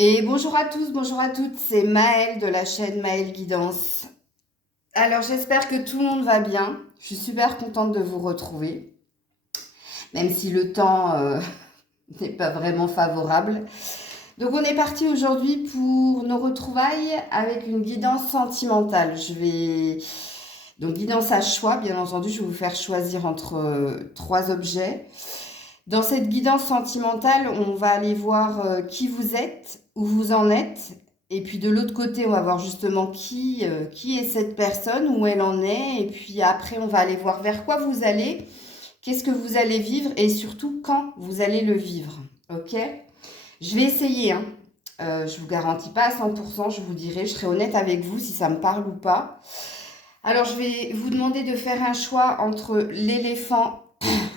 Et bonjour à tous, bonjour à toutes, c'est Maëlle de la chaîne Maëlle Guidance. Alors j'espère que tout le monde va bien. Je suis super contente de vous retrouver, même si le temps n'est pas vraiment favorable. Donc on est parti aujourd'hui pour nos retrouvailles avec une guidance sentimentale. Donc guidance à choix, bien entendu, je vais vous faire choisir entre trois objets. Dans cette guidance sentimentale, on va aller voir qui vous êtes, où vous en êtes. Et puis de l'autre côté, on va voir justement qui est cette personne, où elle en est. Et puis après, on va aller voir vers quoi vous allez, qu'est-ce que vous allez vivre et surtout quand vous allez le vivre. Ok? Je vais essayer, hein. Je vous garantis pas à 100%, je vous dirai, je serai honnête avec vous si ça me parle ou pas. Alors je vais vous demander de faire un choix entre l'éléphant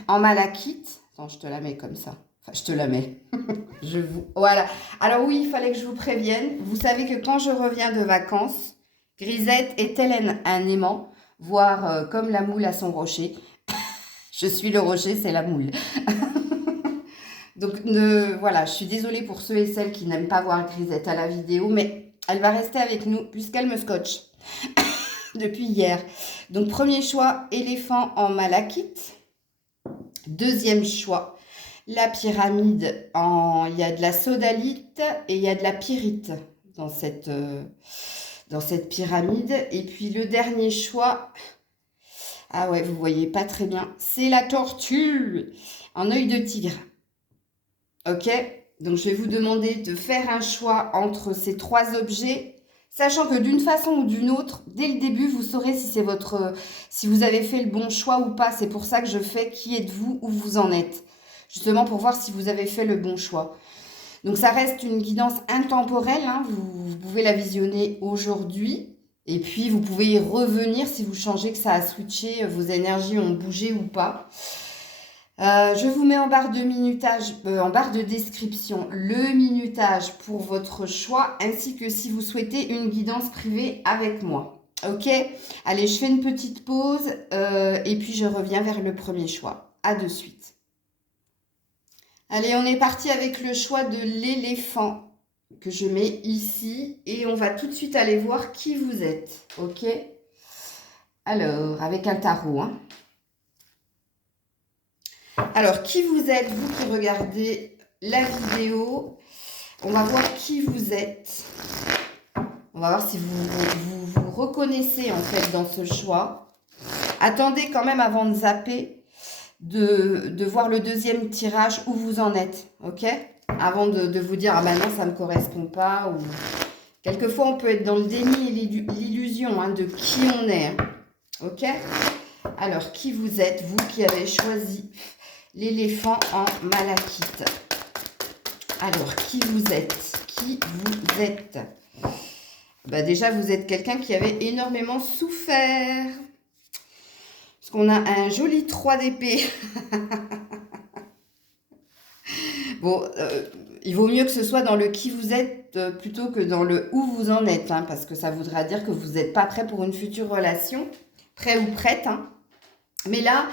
en malachite. Attends, je te la mets comme ça. Enfin, je te la mets. Voilà. Alors oui, il fallait que je vous prévienne. Vous savez que quand je reviens de vacances, Grisette est tel un aimant, voire comme la moule à son rocher. Je suis le rocher, c'est la moule. Donc voilà, je suis désolée pour ceux et celles qui n'aiment pas voir Grisette à la vidéo, mais elle va rester avec nous puisqu'elle me scotche depuis hier. Donc premier choix, éléphant en malachite. Deuxième choix, la pyramide il y a de la sodalite et il y a de la pyrite dans cette pyramide. Et puis le dernier choix, ah ouais, vous voyez pas très bien, c'est la tortue en œil de tigre. Ok? Donc je vais vous demander de faire un choix entre ces trois objets, sachant que d'une façon ou d'une autre, dès le début, vous saurez si vous avez fait le bon choix ou pas. C'est pour ça que je fais qui êtes-vous, où vous en êtes, justement pour voir si vous avez fait le bon choix. Donc ça reste une guidance intemporelle, hein. Vous pouvez la visionner aujourd'hui. Et puis vous pouvez y revenir si vous changez, que ça a switché, vos énergies ont bougé ou pas. Je vous mets en barre de minutage, en barre de description, le minutage pour votre choix, ainsi que si vous souhaitez une guidance privée avec moi. Ok? Allez, je fais une petite pause et puis je reviens vers le premier choix. À de suite. Allez, on est parti avec le choix de l'éléphant que je mets ici et on va tout de suite aller voir qui vous êtes. Ok? Alors, avec un tarot, hein. Alors, qui vous êtes, vous qui regardez la vidéo? On va voir qui vous êtes. On va voir si vous reconnaissez en fait dans ce choix. Attendez quand même avant de zapper, de voir le deuxième tirage où vous en êtes, ok? Avant de vous dire, ah ben non, ça ne me correspond pas. Ou... Quelquefois, on peut être dans le déni et l'illusion, hein, de qui on est, hein, ok? Alors, qui vous êtes, vous qui avez choisi l'éléphant en malachite? Alors, qui vous êtes? Qui vous êtes? Bah déjà, vous êtes quelqu'un qui avait énormément souffert. Parce qu'on a un joli 3 d'épée. Bon, il vaut mieux que ce soit dans le qui vous êtes plutôt que dans le où vous en êtes. Hein, parce que ça voudra dire que vous n'êtes pas prêt pour une future relation. Prêt ou prête. Hein. Mais là,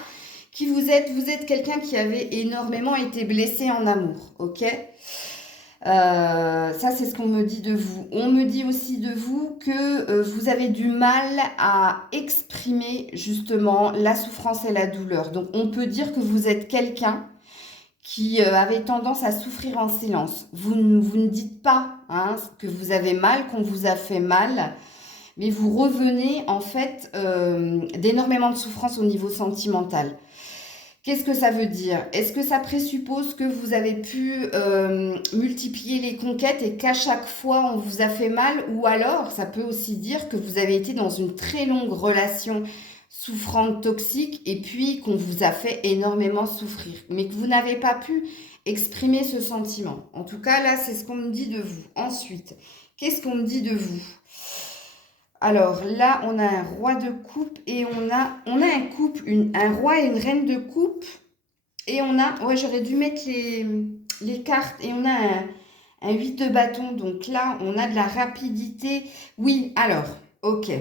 qui vous êtes quelqu'un qui avait énormément été blessé en amour. Ok? Ça, c'est ce qu'on me dit de vous. On me dit aussi de vous que vous avez du mal à exprimer justement la souffrance et la douleur. Donc, on peut dire que vous êtes quelqu'un qui avait tendance à souffrir en silence. Vous ne dites pas hein, que vous avez mal, qu'on vous a fait mal, mais vous revenez en fait d'énormément de souffrance au niveau sentimental. Qu'est-ce que ça veut dire? Est-ce que ça présuppose que vous avez pu multiplier les conquêtes et qu'à chaque fois on vous a fait mal? Ou alors ça peut aussi dire que vous avez été dans une très longue relation souffrante, toxique et puis qu'on vous a fait énormément souffrir, mais que vous n'avez pas pu exprimer ce sentiment. En tout cas, là, c'est ce qu'on me dit de vous. Ensuite, qu'est-ce qu'on me dit de vous? Alors là, on a un roi de coupe et on a un couple, un roi et une reine de coupe. Et on a, ouais, j'aurais dû mettre les cartes. Et on a un 8 de bâton. Donc là, on a de la rapidité. Oui, alors, ok.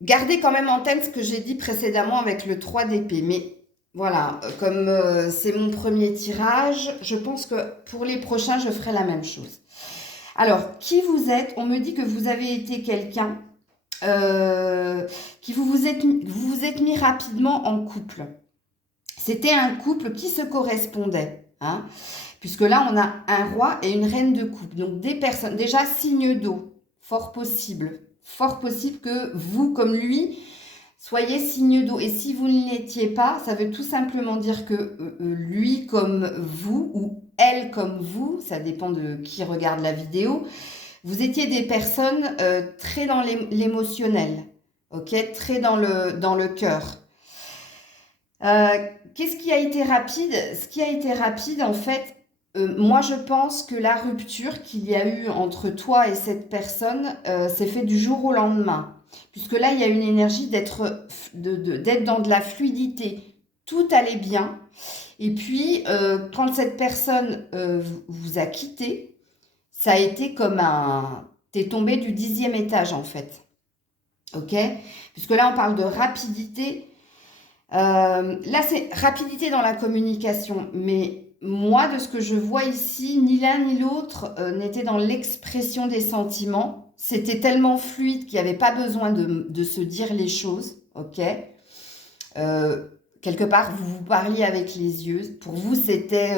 Gardez quand même en tête ce que j'ai dit précédemment avec le 3 d'épée. Mais Voilà, comme c'est mon premier tirage, je pense que pour les prochains, je ferai la même chose. Alors, qui vous êtes? On me dit que vous avez été quelqu'un qui vous vous êtes mis rapidement en couple. C'était un couple qui se correspondait, hein, puisque là, on a un roi et une reine de coupe. Donc, des personnes, déjà, signe d'eau, fort possible que vous, comme lui, soyez signe d'eau. Et si vous ne l'étiez pas, ça veut tout simplement dire que lui comme vous, ou elle comme vous, ça dépend de qui regarde la vidéo, vous étiez des personnes très dans l'émotionnel, ok, très dans le cœur. Qu'est-ce qui a été rapide? Ce qui a été rapide, en fait, moi je pense que la rupture qu'il y a eu entre toi et cette personne s'est fait du jour au lendemain. Puisque là, il y a une énergie d'être dans de la fluidité. Tout allait bien. Et puis, quand cette personne vous a quitté, ça a été comme un... T'es tombé du 10e étage, en fait. Ok? Puisque là, on parle de rapidité. Là, c'est rapidité dans la communication, mais moi, de ce que je vois ici, ni l'un ni l'autre n'était dans l'expression des sentiments. C'était tellement fluide qu'il n'y avait pas besoin de se dire les choses, ok? Quelque part, vous vous parliez avec les yeux. Pour vous, c'était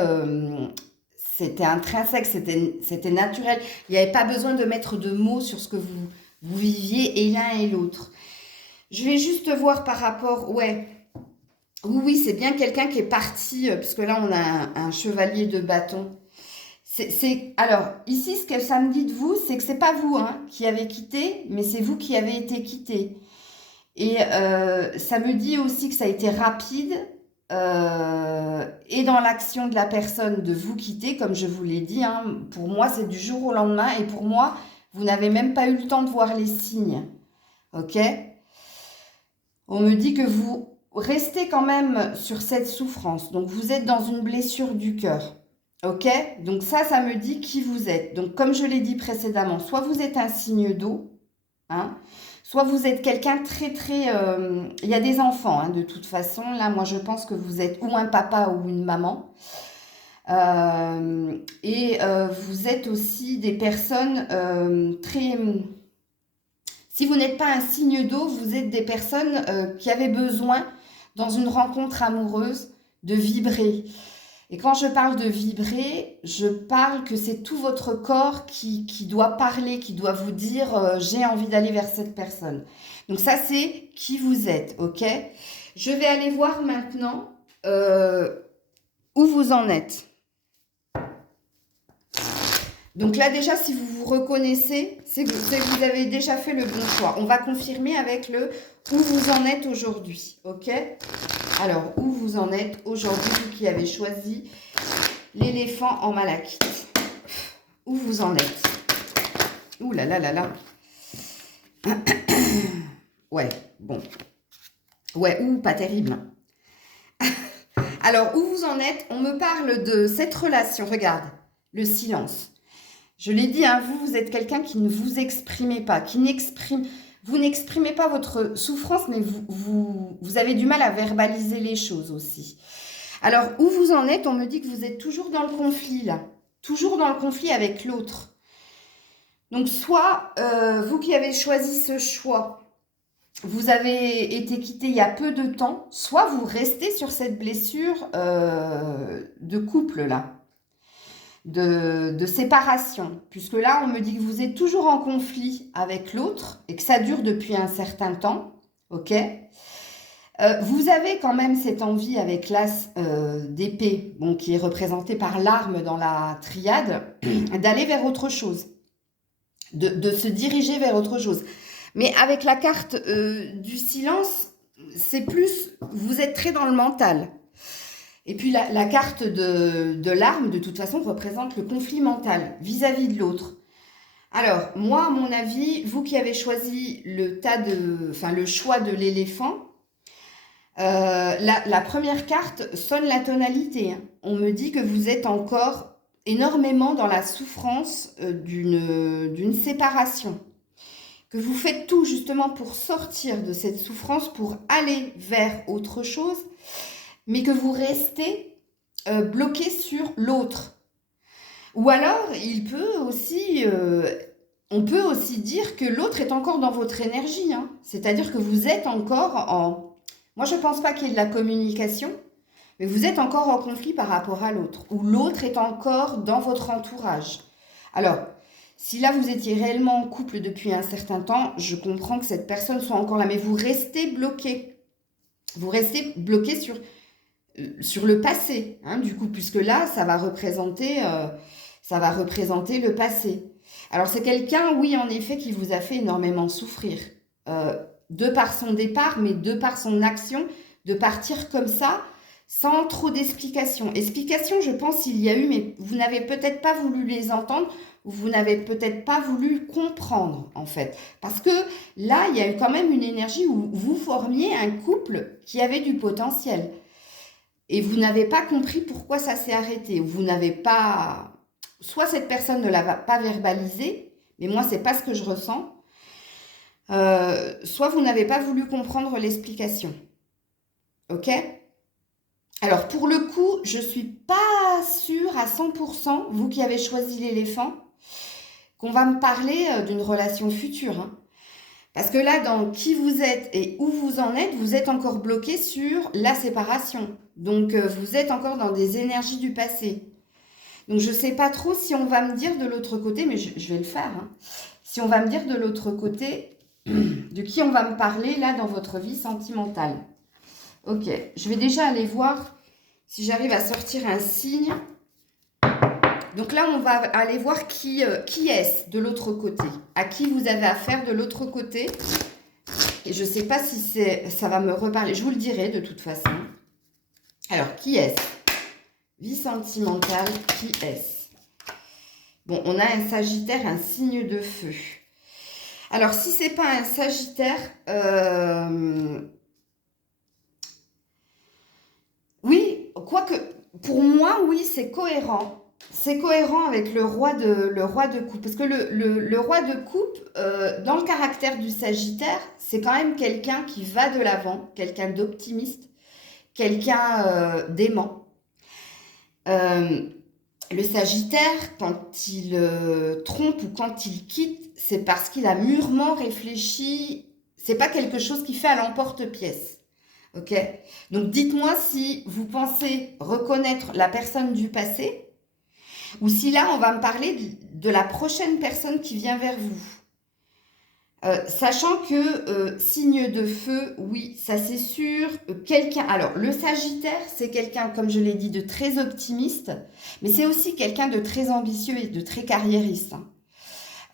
intrinsèque, c'était naturel. Il n'y avait pas besoin de mettre de mots sur ce que vous viviez et l'un et l'autre. Je vais juste voir par rapport, ouais. Oui, c'est bien quelqu'un qui est parti, puisque là, on a un chevalier de bâton. Alors, ici, ce que ça me dit de vous, c'est que c'est pas vous hein, qui avez quitté, mais c'est vous qui avez été quitté. Et ça me dit aussi que ça a été rapide, et dans l'action de la personne de vous quitter, comme je vous l'ai dit, hein, pour moi, c'est du jour au lendemain, et pour moi, vous n'avez même pas eu le temps de voir les signes. Ok? On me dit que vous restez quand même sur cette souffrance. Donc, vous êtes dans une blessure du cœur. Ok? Donc, ça me dit qui vous êtes. Donc, comme je l'ai dit précédemment, soit vous êtes un signe d'eau, hein, soit vous êtes quelqu'un très... il y a des enfants, hein, de toute façon. Là, moi, je pense que vous êtes ou un papa ou une maman. Vous êtes aussi des personnes très... Si vous n'êtes pas un signe d'eau, vous êtes des personnes qui avaient besoin, dans une rencontre amoureuse, de vibrer. Et quand je parle de vibrer, je parle que c'est tout votre corps qui doit parler, qui doit vous dire j'ai envie d'aller vers cette personne. Donc ça, c'est qui vous êtes, ok? Je vais aller voir maintenant où vous en êtes. Donc là, déjà, si vous vous reconnaissez, c'est que vous avez déjà fait le bon choix. On va confirmer avec le où vous en êtes aujourd'hui, ok? Alors, où vous en êtes aujourd'hui, vous qui avez choisi l'éléphant en malachite. Où vous en êtes? Ouh là là là là. Ouais, bon. Ouais, ou pas terrible. Alors, où vous en êtes? On me parle de cette relation. Regarde, le silence. Je l'ai dit, hein, vous êtes quelqu'un qui ne vous exprimez pas, vous n'exprimez pas votre souffrance, mais vous avez du mal à verbaliser les choses aussi. Alors, où vous en êtes? On me dit que vous êtes toujours dans le conflit, là. Toujours dans le conflit avec l'autre. Donc, soit vous qui avez choisi ce choix, vous avez été quitté il y a peu de temps, soit vous restez sur cette blessure de couple, là. De séparation, puisque là, on me dit que vous êtes toujours en conflit avec l'autre et que ça dure depuis un certain temps, ok? Vous avez quand même cette envie avec l'as d'épée, bon, qui est représenté par l'arme dans la triade, d'aller vers autre chose, de se diriger vers autre chose. Mais avec la carte du silence, c'est plus, vous êtes très dans le mental. Et puis la carte de l'arme, de toute façon, représente le conflit mental vis-à-vis de l'autre. Alors, moi, à mon avis, vous qui avez choisi le choix de l'éléphant, la première carte sonne la tonalité, hein. On me dit que vous êtes encore énormément dans la souffrance d'une séparation. Que vous faites tout justement pour sortir de cette souffrance, pour aller vers autre chose. mais que vous restez bloqué sur l'autre. Ou alors, on peut aussi dire que l'autre est encore dans votre énergie, hein. C'est-à-dire que vous êtes encore en... Moi, je ne pense pas qu'il y ait de la communication, mais vous êtes encore en conflit par rapport à l'autre, ou l'autre est encore dans votre entourage. Alors, si là, vous étiez réellement en couple depuis un certain temps, je comprends que cette personne soit encore là, mais vous restez bloqué. Vous restez bloqué sur le passé, hein, du coup, puisque là, ça va représenter le passé. Alors, c'est quelqu'un, oui, en effet, qui vous a fait énormément souffrir, de par son départ, mais de par son action, de partir comme ça, sans trop d'explications. Explications, je pense, il y a eu, mais vous n'avez peut-être pas voulu les entendre, ou vous n'avez peut-être pas voulu comprendre, en fait. Parce que là, il y a eu quand même une énergie où vous formiez un couple qui avait du potentiel. Et vous n'avez pas compris pourquoi ça s'est arrêté. Vous n'avez pas... Soit cette personne ne l'a pas verbalisé, mais moi, c'est pas ce que je ressens. Soit vous n'avez pas voulu comprendre l'explication. Ok? Alors, pour le coup, je ne suis pas sûre à 100%, vous qui avez choisi l'éléphant, qu'on va me parler d'une relation future, hein. Parce que là, dans qui vous êtes et où vous en êtes, vous êtes encore bloqué sur la séparation. Donc, vous êtes encore dans des énergies du passé. Donc, je ne sais pas trop si on va me dire de l'autre côté, mais je vais le faire, hein. Si on va me dire de l'autre côté, de qui on va me parler là dans votre vie sentimentale. Ok, je vais déjà aller voir si j'arrive à sortir un signe. Donc là, on va aller voir qui est-ce de l'autre côté. À qui vous avez affaire de l'autre côté. Et je ne sais pas si ça va me reparler. Je vous le dirai de toute façon. Alors, qui est-ce? Vie sentimentale, qui est-ce? Bon, on a un Sagittaire, un signe de feu. Alors, si ce n'est pas un Sagittaire... Oui, quoique, pour moi, oui, c'est cohérent. C'est cohérent avec le roi de coupe. Parce que le roi de coupe, dans le caractère du Sagittaire, c'est quand même quelqu'un qui va de l'avant, quelqu'un d'optimiste, quelqu'un d'aimant. Le Sagittaire, quand il trompe ou quand il quitte, c'est parce qu'il a mûrement réfléchi. C'est pas quelque chose qu'il fait à l'emporte-pièce. Ok? Donc dites-moi si vous pensez reconnaître la personne du passé ou si là on va me parler de la prochaine personne qui vient vers vous. Sachant que signe de feu, oui, ça c'est sûr. Quelqu'un. Alors le Sagittaire, c'est quelqu'un, comme je l'ai dit, de très optimiste, mais c'est aussi quelqu'un de très ambitieux et de très carriériste, hein.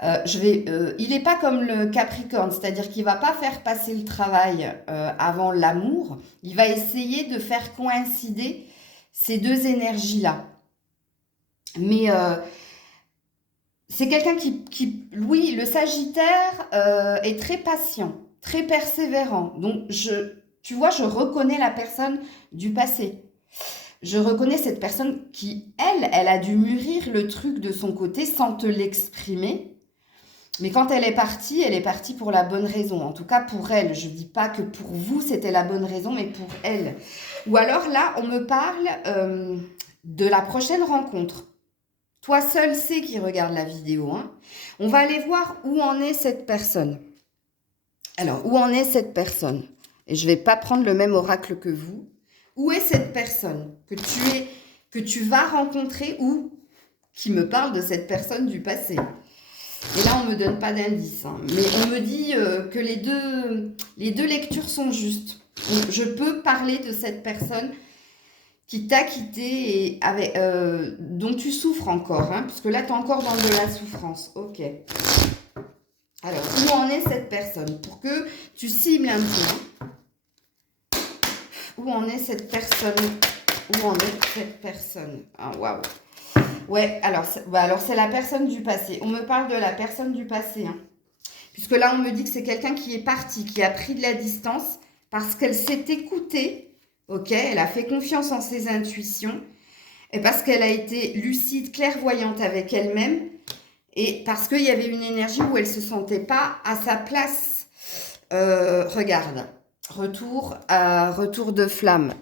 Il n'est pas comme le Capricorne, c'est-à-dire qu'il ne va pas faire passer le travail avant l'amour. Il va essayer de faire coïncider ces deux énergies-là. Mais c'est quelqu'un oui, le Sagittaire est très patient, très persévérant. Donc, tu vois, je reconnais la personne du passé. Je reconnais cette personne qui, elle a dû mûrir le truc de son côté sans te l'exprimer. Mais quand elle est partie pour la bonne raison. En tout cas, pour elle. Je ne dis pas que pour vous, c'était la bonne raison, mais pour elle. Ou alors là, on me parle de la prochaine rencontre. Toi seul sais qui regarde la vidéo, hein. On va aller voir où en est cette personne. Alors, où en est cette personne? Et je ne vais pas prendre le même oracle que vous. Où est cette personne que tu vas rencontrer ou qui me parle de cette personne du passé? Et là, on ne me donne pas d'indice, hein. Mais on me dit que les deux lectures sont justes. Donc, je peux parler de cette personne qui t'a quitté et dont tu souffres encore, hein, puisque là, tu es encore dans de la souffrance. Ok. Alors, où en est cette personne? Pour que tu cibles un peu. Où en est cette personne? Où en est cette personne? Ah, waouh. Ouais, alors c'est la personne du passé. On me parle de la personne du passé, hein. Puisque là, on me dit que c'est quelqu'un qui est parti, qui a pris de la distance parce qu'elle s'est écoutée, ok? Elle a fait confiance en ses intuitions et parce qu'elle a été lucide, clairvoyante avec elle-même et parce qu'il y avait une énergie où elle ne se sentait pas à sa place. Regarde, retour de flamme.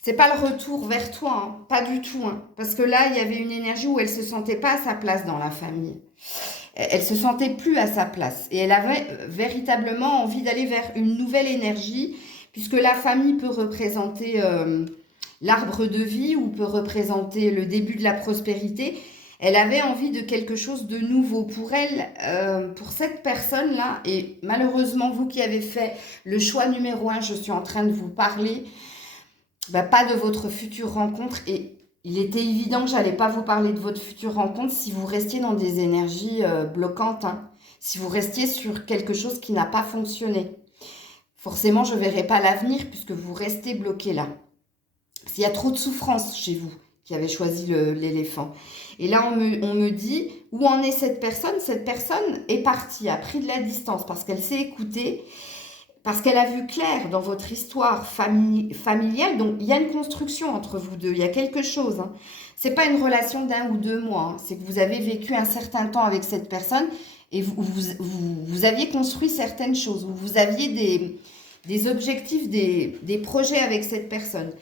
C'est pas le retour vers toi, hein, pas du tout. Hein, parce que là, il y avait une énergie où elle se sentait pas à sa place dans la famille. Elle se sentait plus à sa place. Et elle avait véritablement envie d'aller vers une nouvelle énergie, puisque la famille peut représenter l'arbre de vie ou peut représenter le début de la prospérité. Elle avait envie de quelque chose de nouveau pour elle, pour cette personne-là. Et malheureusement, vous qui avez fait le choix numéro 1, je suis en train de vous parler, bah, pas de votre future rencontre. Et il était évident que j'allais pas vous parler de votre future rencontre si vous restiez dans des énergies bloquantes, hein. Si vous restiez sur quelque chose qui n'a pas fonctionné. Forcément, je ne verrai pas l'avenir puisque vous restez bloqué là. S'il y a trop de souffrance chez vous qui avez choisi l'éléphant. Et là, on me dit, où en est cette personne? Cette personne est partie, a pris de la distance parce qu'elle s'est écoutée, parce qu'elle a vu clair dans votre histoire familiale. Donc, il y a une construction entre vous deux, il y a quelque chose. Hein. Ce n'est pas une relation d'1 ou 2 mois, hein. C'est que vous avez vécu un certain temps avec cette personne et vous aviez construit certaines choses, vous aviez des objectifs, des projets avec cette personne.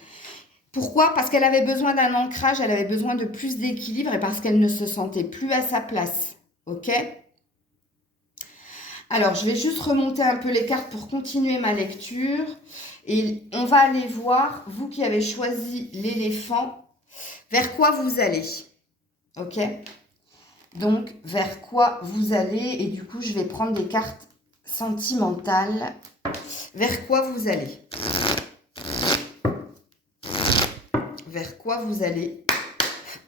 Pourquoi? Parce qu'elle avait besoin d'un ancrage, elle avait besoin de plus d'équilibre et parce qu'elle ne se sentait plus à sa place. Ok? Alors, je vais juste remonter un peu les cartes pour continuer ma lecture. Et on va aller voir, vous qui avez choisi l'éléphant, vers quoi vous allez. Ok? Donc, vers quoi vous allez. Et du coup, je vais prendre des cartes sentimentales. Vers quoi vous allez? Vers quoi vous allez,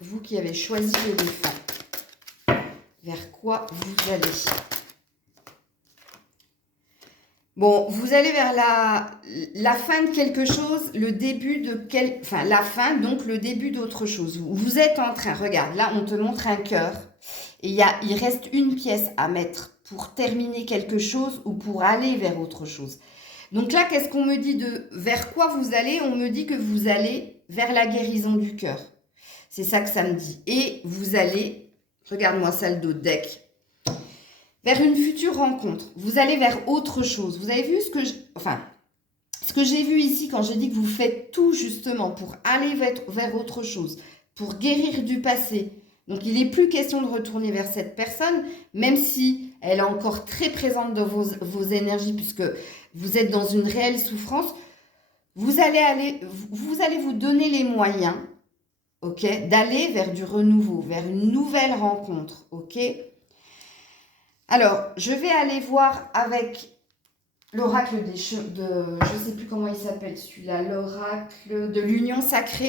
vous qui avez choisi l'éléphant? Vers quoi vous allez? Bon, vous allez vers la fin de quelque chose, le début de enfin, la fin, donc le début d'autre chose. Vous êtes en train, regarde, là, on te montre un cœur. Et il reste une pièce à mettre pour terminer quelque chose ou pour aller vers autre chose. Donc là, qu'est-ce qu'on me dit de vers quoi vous allez? On me dit que vous allez vers la guérison du cœur. C'est ça que ça me dit. Et vous allez, regarde-moi ça le dos de deck, vers une future rencontre. Vous allez vers autre chose. Vous avez vu ce que j'ai vu ici quand j'ai dit que vous faites tout justement pour aller vers autre chose, pour guérir du passé. Donc, il n'est plus question de retourner vers cette personne, même si elle est encore très présente dans vos énergies, puisque vous êtes dans une réelle souffrance. Vous allez vous donner les moyens, ok, d'aller vers du renouveau, vers une nouvelle rencontre, ok. Alors, je vais aller voir avec l'oracle je ne sais plus comment il s'appelle celui-là, l'oracle de l'union sacrée.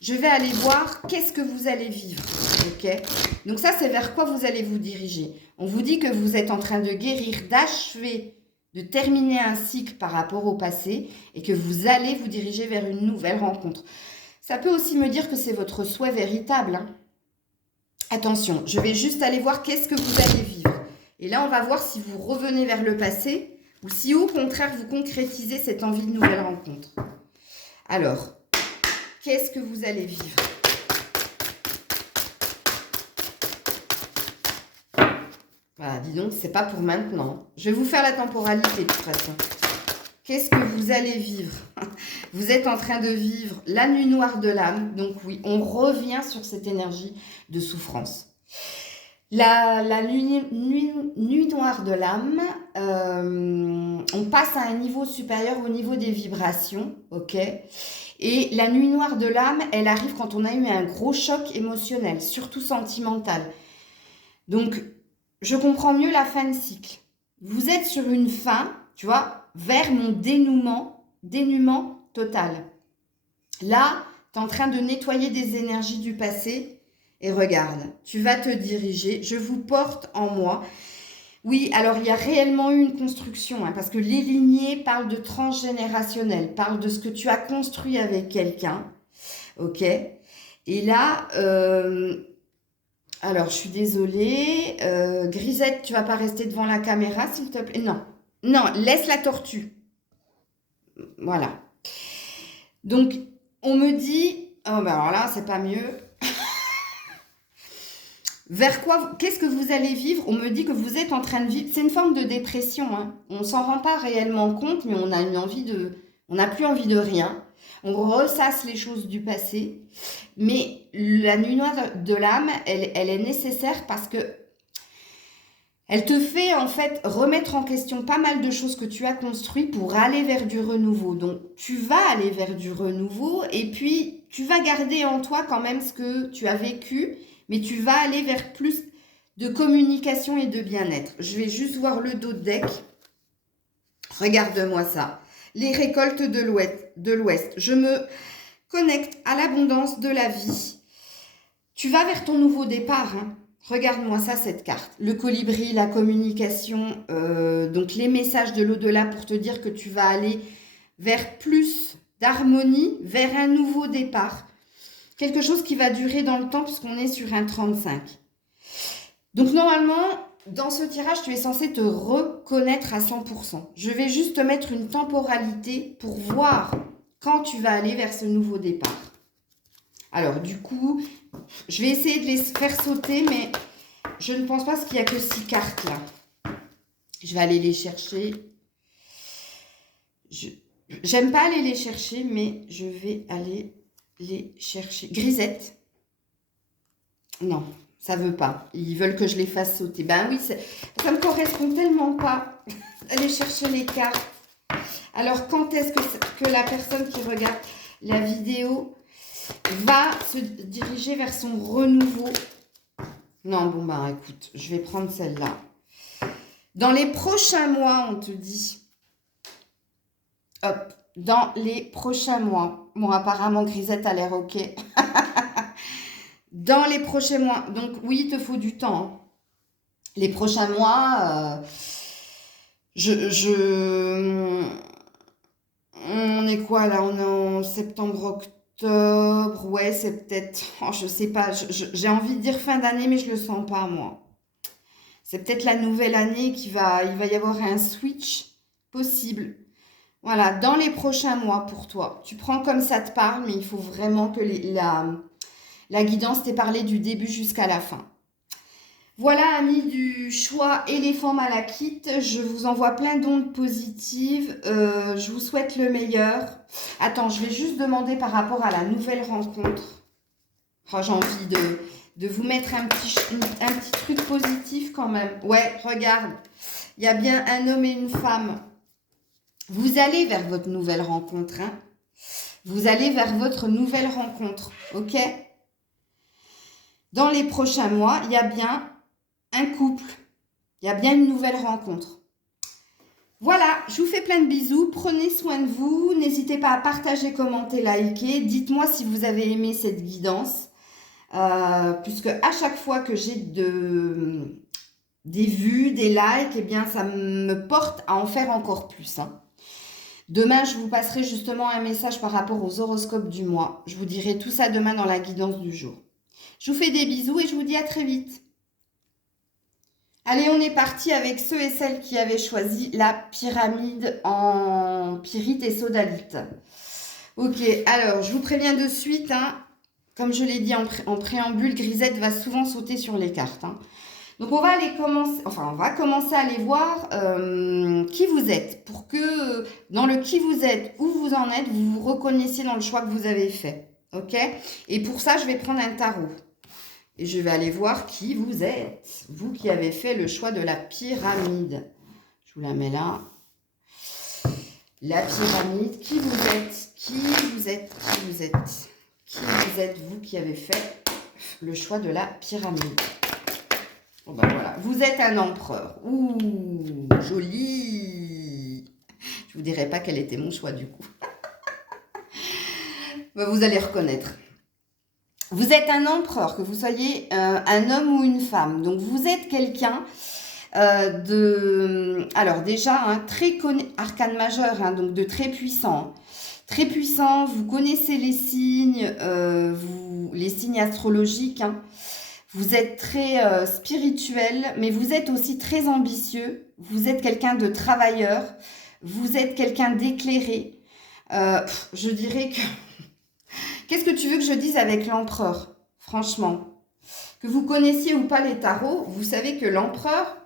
Je vais aller voir qu'est-ce que vous allez vivre, ok? Donc ça, c'est vers quoi vous allez vous diriger. On vous dit que vous êtes en train de guérir, d'achever, de terminer un cycle par rapport au passé et que vous allez vous diriger vers une nouvelle rencontre. Ça peut aussi me dire que c'est votre souhait véritable, hein. Attention, je vais juste aller voir qu'est-ce que vous allez vivre. Et là, on va voir si vous revenez vers le passé ou si au contraire, vous concrétisez cette envie de nouvelle rencontre. Alors, qu'est-ce que vous allez vivre? Voilà, dis donc, c'est pas pour maintenant. Je vais vous faire la temporalité de toute façon. Qu'est-ce que vous allez vivre? Vous êtes en train de vivre la nuit noire de l'âme. Donc oui, on revient sur cette énergie de souffrance. La nuit noire de l'âme, on passe à un niveau supérieur au niveau des vibrations, ok? Et la nuit noire de l'âme, elle arrive quand on a eu un gros choc émotionnel, surtout sentimental. Donc, je comprends mieux la fin de cycle. Vous êtes sur une fin, tu vois, vers mon dénuement total. Là, tu es en train de nettoyer des énergies du passé. Et regarde, tu vas te diriger, je vous porte en moi. Oui, alors il y a réellement eu une construction, hein, parce que les lignées parlent de transgénérationnel, parlent de ce que tu as construit avec quelqu'un, ok? Et là, alors je suis désolée, Grisette, tu vas pas rester devant la caméra, s'il te plaît? Non, non, laisse la tortue. Voilà. Donc, on me dit, oh ben alors là, c'est pas mieux. Vers quoi, qu'est-ce que vous allez vivre? On me dit que vous êtes en train de vivre, c'est une forme de dépression, hein. On ne s'en rend pas réellement compte, mais on a une envie on n'a plus envie de rien. On ressasse les choses du passé, mais la nuit noire de l'âme, elle est nécessaire parce que elle te fait en fait remettre en question pas mal de choses que tu as construites pour aller vers du renouveau. Donc tu vas aller vers du renouveau et puis tu vas garder en toi quand même ce que tu as vécu, mais tu vas aller vers plus de communication et de bien-être. Je vais juste voir le dos de deck. Regarde-moi ça. Les récoltes de l'Ouest. Je me connecte à l'abondance de la vie. Tu vas vers ton nouveau départ, hein. Regarde-moi ça, cette carte. Le colibri, la communication, donc les messages de l'au-delà pour te dire que tu vas aller vers plus d'harmonie, vers un nouveau départ. Quelque chose qui va durer dans le temps puisqu'on est sur un 35. Donc normalement, dans ce tirage, tu es censé te reconnaître à 100%. Je vais juste te mettre une temporalité pour voir quand tu vas aller vers ce nouveau départ. Alors du coup, je vais essayer de les faire sauter, mais je ne pense pas qu'il n'y a que 6 cartes là. Je vais aller les chercher. J'aime pas aller les chercher, mais je vais aller les chercher. Grisette. Non, ça veut pas. Ils veulent que je les fasse sauter. Ben oui, ça me correspond tellement pas d'aller chercher les cartes. Alors quand est-ce que la personne qui regarde la vidéo va se diriger vers son renouveau? Non, bon, bah écoute, je vais prendre celle-là. Dans les prochains mois, on te dit. Hop, dans les prochains mois. Bon, apparemment, Grisette a l'air OK. Dans les prochains mois. Donc, oui, il te faut du temps, hein. Les prochains mois, on est quoi là? On est en septembre, octobre. Ouais, c'est peut-être... Oh, je sais pas. J'ai envie de dire fin d'année, mais je le sens pas, moi. C'est peut-être la nouvelle année il va y avoir un switch possible. Voilà, dans les prochains mois pour toi. Tu prends comme ça te parle, mais il faut vraiment que la guidance t'ait parlé du début jusqu'à la fin. Voilà, amis du choix éléphant malachite, je vous envoie plein d'ondes positives, je vous souhaite le meilleur. Attends, je vais juste demander par rapport à la nouvelle rencontre. Oh, j'ai envie de vous mettre un petit truc positif quand même. Ouais, regarde, il y a bien un homme et une femme. Vous allez vers votre nouvelle rencontre, hein. Vous allez vers votre nouvelle rencontre, ok? Dans les prochains mois, il y a bien un couple. Il y a bien une nouvelle rencontre. Voilà, je vous fais plein de bisous. Prenez soin de vous. N'hésitez pas à partager, commenter, liker. Dites-moi si vous avez aimé cette guidance. Puisque à chaque fois que j'ai des vues, des likes, eh bien, ça me porte à en faire encore plus, hein. Demain, je vous passerai justement un message par rapport aux horoscopes du mois. Je vous dirai tout ça demain dans la guidance du jour. Je vous fais des bisous et je vous dis à très vite. Allez, on est parti avec ceux et celles qui avaient choisi la pyramide en pyrite et sodalite. Ok, alors je vous préviens de suite, hein, comme je l'ai dit en préambule, Grisette va souvent sauter sur les cartes, hein. Donc on va commencer à aller voir qui vous êtes, pour que dans le qui vous êtes, où vous en êtes, vous vous reconnaissiez dans le choix que vous avez fait. Ok? Et pour ça, je vais prendre un tarot. Et je vais aller voir qui vous êtes. Vous qui avez fait le choix de la pyramide. Je vous la mets là. La pyramide. Qui vous êtes? Qui vous êtes? Qui vous êtes? Qui vous êtes, vous qui avez fait le choix de la pyramide? Bon ben voilà. Vous êtes un empereur. Ouh, joli. Je vous dirai pas quel était mon choix du coup. Ben, vous allez reconnaître. Vous êtes un empereur, que vous soyez un homme ou une femme. Donc, vous êtes quelqu'un alors déjà, hein, arcane majeur, hein, donc de très puissant. Très puissant, vous connaissez les signes, les signes astrologiques. Hein. Vous êtes très spirituel, mais vous êtes aussi très ambitieux. Vous êtes quelqu'un de travailleur. Vous êtes quelqu'un d'éclairé. Je dirais que... Qu'est-ce que tu veux que je dise avec l'empereur? Franchement, que vous connaissiez ou pas les tarots, vous savez que l'empereur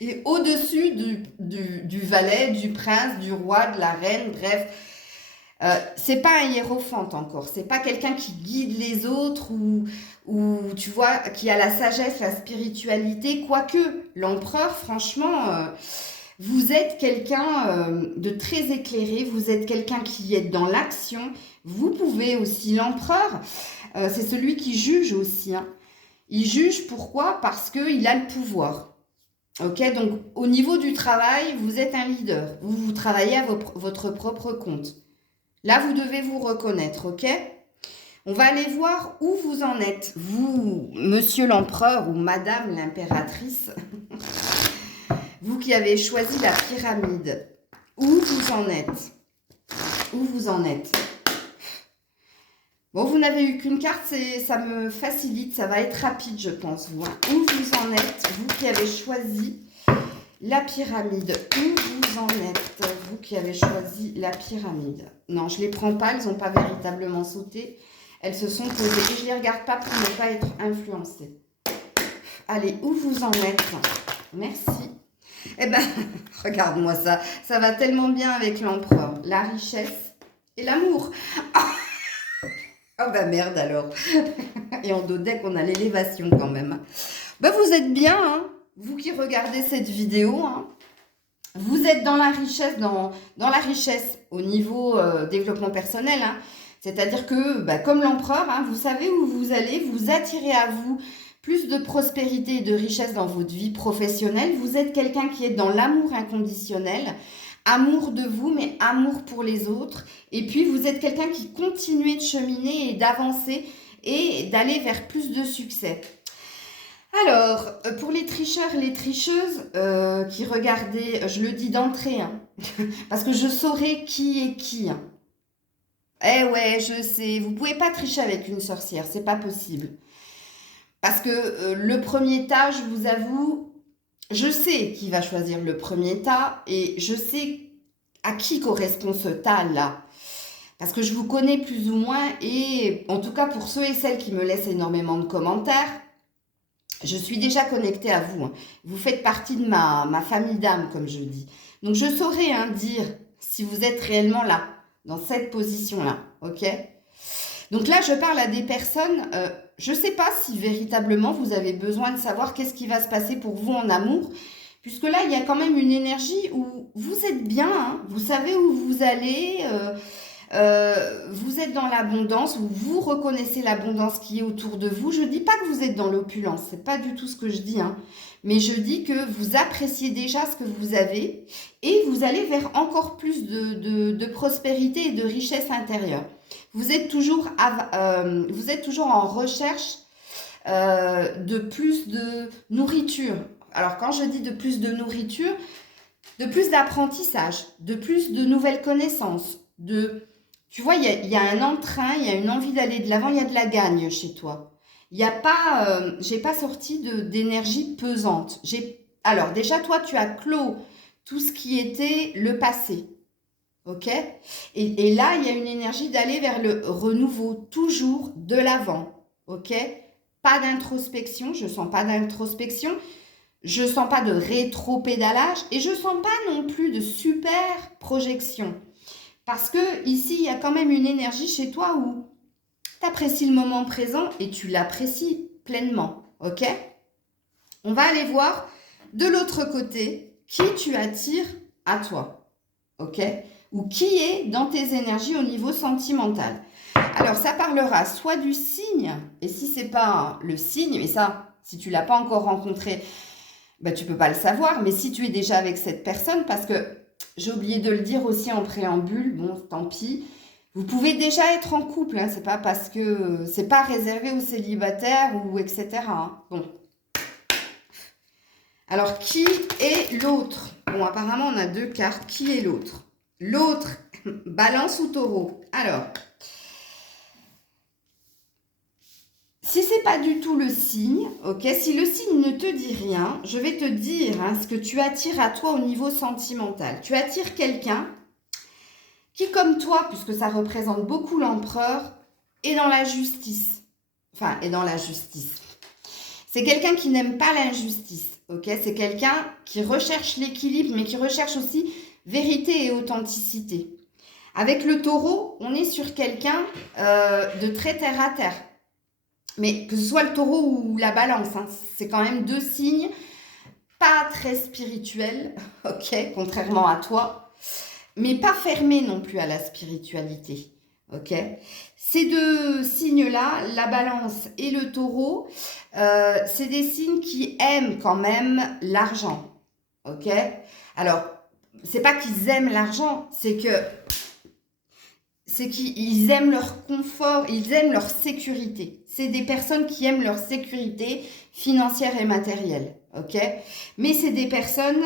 est au-dessus du valet, du prince, du roi, de la reine, bref. C'est pas un hiérophante encore, c'est pas quelqu'un qui guide les autres ou tu vois, qui a la sagesse, la spiritualité, quoique l'empereur, franchement, vous êtes quelqu'un de très éclairé, vous êtes quelqu'un qui est dans l'action, vous pouvez aussi, l'empereur, c'est celui qui juge aussi, hein. Il juge pourquoi? Parce qu'il a le pouvoir. Ok, donc au niveau du travail, vous êtes un leader, vous travaillez à votre propre compte. Là, vous devez vous reconnaître, ok? On va aller voir où vous en êtes. Vous, monsieur l'empereur ou madame l'impératrice, vous qui avez choisi la pyramide, où vous en êtes? Où vous en êtes? Bon, vous n'avez eu qu'une carte, ça me facilite, ça va être rapide, je pense, vous. Hein. Où vous en êtes, vous qui avez choisi la pyramide? Où vous en êtes, vous qui avez choisi la pyramide? Non, je ne les prends pas, elles n'ont pas véritablement sauté. Elles se sont posées et je ne les regarde pas pour ne pas être influencée. Allez, où vous en êtes? Merci. Eh ben, regarde-moi ça. Ça va tellement bien avec l'empereur. La richesse et l'amour. Ah bah merde alors. Et en dos deck, on a l'élévation quand même. Ben, vous êtes bien, hein, vous qui regardez cette vidéo. Hein. Vous êtes dans la richesse, dans la richesse au niveau développement personnel. Hein. C'est-à-dire que, bah, comme l'empereur, hein, vous savez où vous allez, vous attirez à vous plus de prospérité et de richesse dans votre vie professionnelle. Vous êtes quelqu'un qui est dans l'amour inconditionnel, amour de vous, mais amour pour les autres. Et puis, vous êtes quelqu'un qui continue de cheminer et d'avancer et d'aller vers plus de succès. Alors, pour les tricheurs et les tricheuses qui regardaient, je le dis d'entrée, hein, parce que je saurai qui est qui. Hein. Eh ouais, je sais, vous pouvez pas tricher avec une sorcière, c'est pas possible. Parce que le premier tas, je vous avoue, je sais qui va choisir le premier tas et je sais à qui correspond ce tas-là. Parce que je vous connais plus ou moins et en tout cas pour ceux et celles qui me laissent énormément de commentaires, je suis déjà connectée à vous. Hein. Vous faites partie de ma famille d'âme, comme je dis. Donc je saurais hein, dire si vous êtes réellement là, dans cette position-là. Ok ? Donc là, je parle à des personnes, je ne sais pas si véritablement vous avez besoin de savoir qu'est-ce qui va se passer pour vous en amour, puisque là, il y a quand même une énergie où vous êtes bien, hein, vous savez où vous allez, vous êtes dans l'abondance, vous reconnaissez l'abondance qui est autour de vous. Je ne dis pas que vous êtes dans l'opulence, ce n'est pas du tout ce que je dis, hein, mais je dis que vous appréciez déjà ce que vous avez et vous allez vers encore plus de prospérité et de richesse intérieure. Vous êtes toujours en recherche de plus de nourriture. Alors, quand je dis de plus de nourriture, de plus d'apprentissage, de plus de nouvelles connaissances, tu vois, il y a un entrain, il y a une envie d'aller de l'avant, il y a de la gagne chez toi. Il y a pas, j'ai pas sorti d'énergie pesante. Alors, déjà, toi, tu as clos tout ce qui était le passé. Ok? Et là, il y a une énergie d'aller vers le renouveau, toujours de l'avant. Ok? Pas d'introspection, je sens pas d'introspection, je sens pas de rétro-pédalage et je sens pas non plus de super projection. Parce que ici, il y a quand même une énergie chez toi où tu apprécies le moment présent et tu l'apprécies pleinement. Ok? On va aller voir de l'autre côté qui tu attires à toi. Ok? Ou qui est dans tes énergies au niveau sentimental. Alors, ça parlera soit du signe, et si ce n'est pas le signe, mais ça, si tu ne l'as pas encore rencontré, ben, tu ne peux pas le savoir, mais si tu es déjà avec cette personne, parce que j'ai oublié de le dire aussi en préambule, bon, tant pis, vous pouvez déjà être en couple, hein, c'est pas parce que c'est pas réservé aux célibataires ou etc. Hein. Bon. Alors, qui est l'autre? Bon, apparemment, on a deux cartes. Qui est l'autre? L'autre, balance ou taureau. Alors, si c'est pas du tout le signe, ok, si le signe ne te dit rien, je vais te dire hein, ce que tu attires à toi au niveau sentimental. Tu attires quelqu'un qui, comme toi, puisque ça représente beaucoup l'empereur, est dans la justice. Enfin, est dans la justice. C'est quelqu'un qui n'aime pas l'injustice, ok? C'est quelqu'un qui recherche l'équilibre, mais qui recherche aussi vérité et authenticité. Avec le taureau, on est sur quelqu'un de très terre à terre. Mais que ce soit le taureau ou la balance, hein, c'est quand même deux signes pas très spirituels, ok, contrairement à toi, mais pas fermés non plus à la spiritualité, ok. Ces deux signes-là, la balance et le taureau, c'est des signes qui aiment quand même l'argent, ok. Alors, c'est pas qu'ils aiment l'argent, c'est qu'ils aiment leur confort, ils aiment leur sécurité. C'est des personnes qui aiment leur sécurité financière et matérielle, ok? Mais c'est des personnes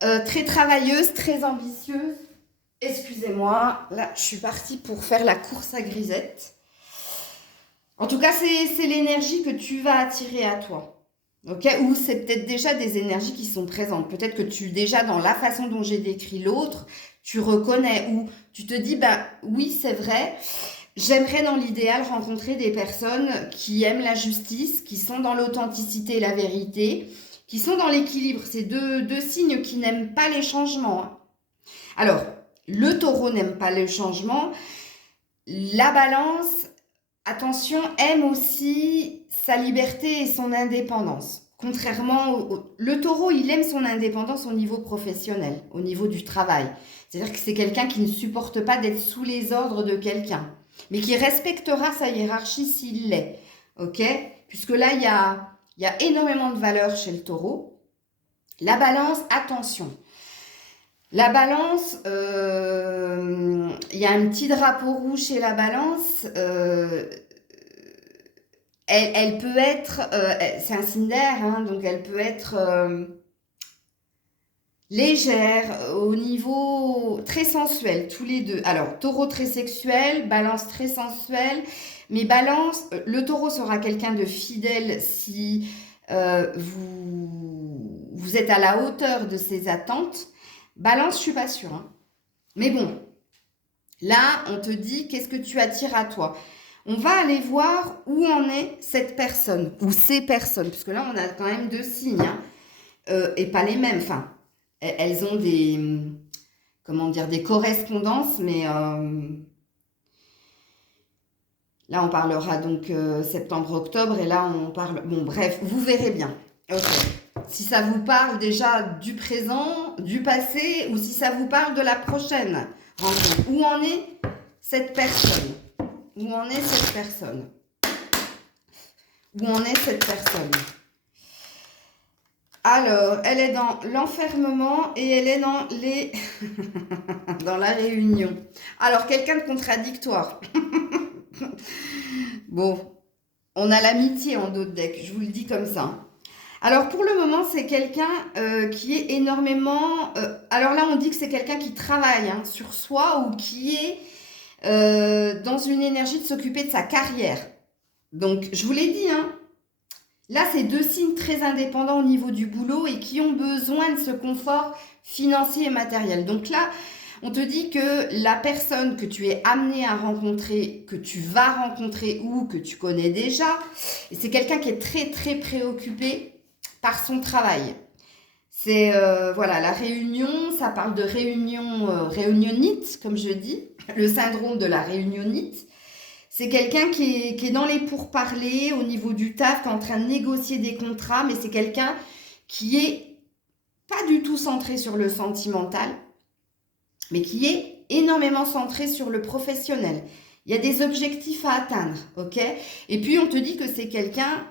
très travailleuses, très ambitieuses. Excusez-moi, là, je suis partie pour faire la course à grisette. En tout cas, c'est l'énergie que tu vas attirer à toi. Ok, ou c'est peut-être déjà des énergies qui sont présentes. Peut-être que déjà dans la façon dont j'ai décrit l'autre, tu reconnais ou tu te dis, ben oui, c'est vrai, j'aimerais dans l'idéal rencontrer des personnes qui aiment la justice, qui sont dans l'authenticité et la vérité, qui sont dans l'équilibre. C'est deux signes qui n'aiment pas les changements, hein. Alors, le taureau n'aime pas le changement. La balance, attention, aime aussi sa liberté et son indépendance. Contrairement le taureau, il aime son indépendance au niveau professionnel, au niveau du travail. C'est-à-dire que c'est quelqu'un qui ne supporte pas d'être sous les ordres de quelqu'un, mais qui respectera sa hiérarchie s'il l'est. Ok? Puisque là, il y a énormément de valeur chez le taureau. La balance, attention. La balance, il y a un petit drapeau rouge chez la balance. Elle peut être, c'est un signe d'air, hein, donc elle peut être légère, au niveau très sensuel, tous les deux. Alors, taureau très sexuel, balance très sensuelle, mais balance, le taureau sera quelqu'un de fidèle si vous êtes à la hauteur de ses attentes. Balance, je suis pas sûre, hein. Mais bon, là, on te dit, qu'est-ce que tu attires à toi? On va aller voir où en est cette personne, ou ces personnes, parce que là, on a quand même deux signes, hein, et pas les mêmes. Enfin, elles ont des, comment dire, des correspondances, mais là, on parlera donc septembre-octobre, et là, on parle... Bon, bref, vous verrez bien. Ok. Si ça vous parle déjà du présent, du passé, ou si ça vous parle de la prochaine rencontre. Où en est cette personne? Où en est cette personne? Où en est cette personne? Alors, elle est dans l'enfermement et elle est dans les... dans la réunion. Alors, quelqu'un de contradictoire. Bon, on a l'amitié en dos de deck, je vous le dis comme ça. Alors, pour le moment, c'est quelqu'un qui est énormément... alors là, on dit que c'est quelqu'un qui travaille, hein, sur soi ou qui est dans une énergie de s'occuper de sa carrière. Donc, je vous l'ai dit, hein, là, c'est deux signes très indépendants au niveau du boulot et qui ont besoin de ce confort financier et matériel. Donc là, on te dit que la personne que tu es amené à rencontrer, que tu vas rencontrer ou que tu connais déjà, c'est quelqu'un qui est très, très préoccupé par son travail. C'est, voilà, la réunion, ça parle de réunion, réunionnite, comme je dis, le syndrome de la réunionnite. C'est quelqu'un qui est dans les pourparlers au niveau du taf, qui est en train de négocier des contrats, mais c'est quelqu'un qui est pas du tout centré sur le sentimental, mais qui est énormément centré sur le professionnel. Il y a des objectifs à atteindre, ok? Et puis, on te dit que c'est quelqu'un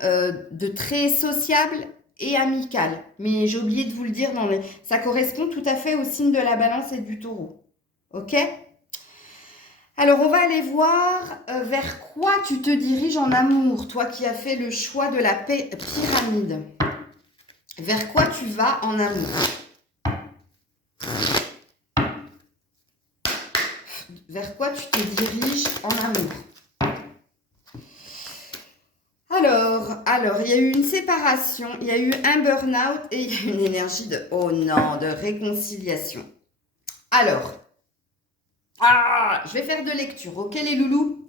de très sociable et amical. Mais j'ai oublié de vous le dire, ça correspond tout à fait au signe de la balance et du taureau, ok? Alors, on va aller voir vers quoi tu te diriges en amour, toi qui as fait le choix de la pyramide. Vers quoi tu vas en amour? Vers quoi tu te diriges en amour? Alors, il y a eu une séparation, il y a eu un burn-out et il y a eu une énergie de, oh non, de réconciliation. Alors, je vais faire deux lectures, ok les loulous?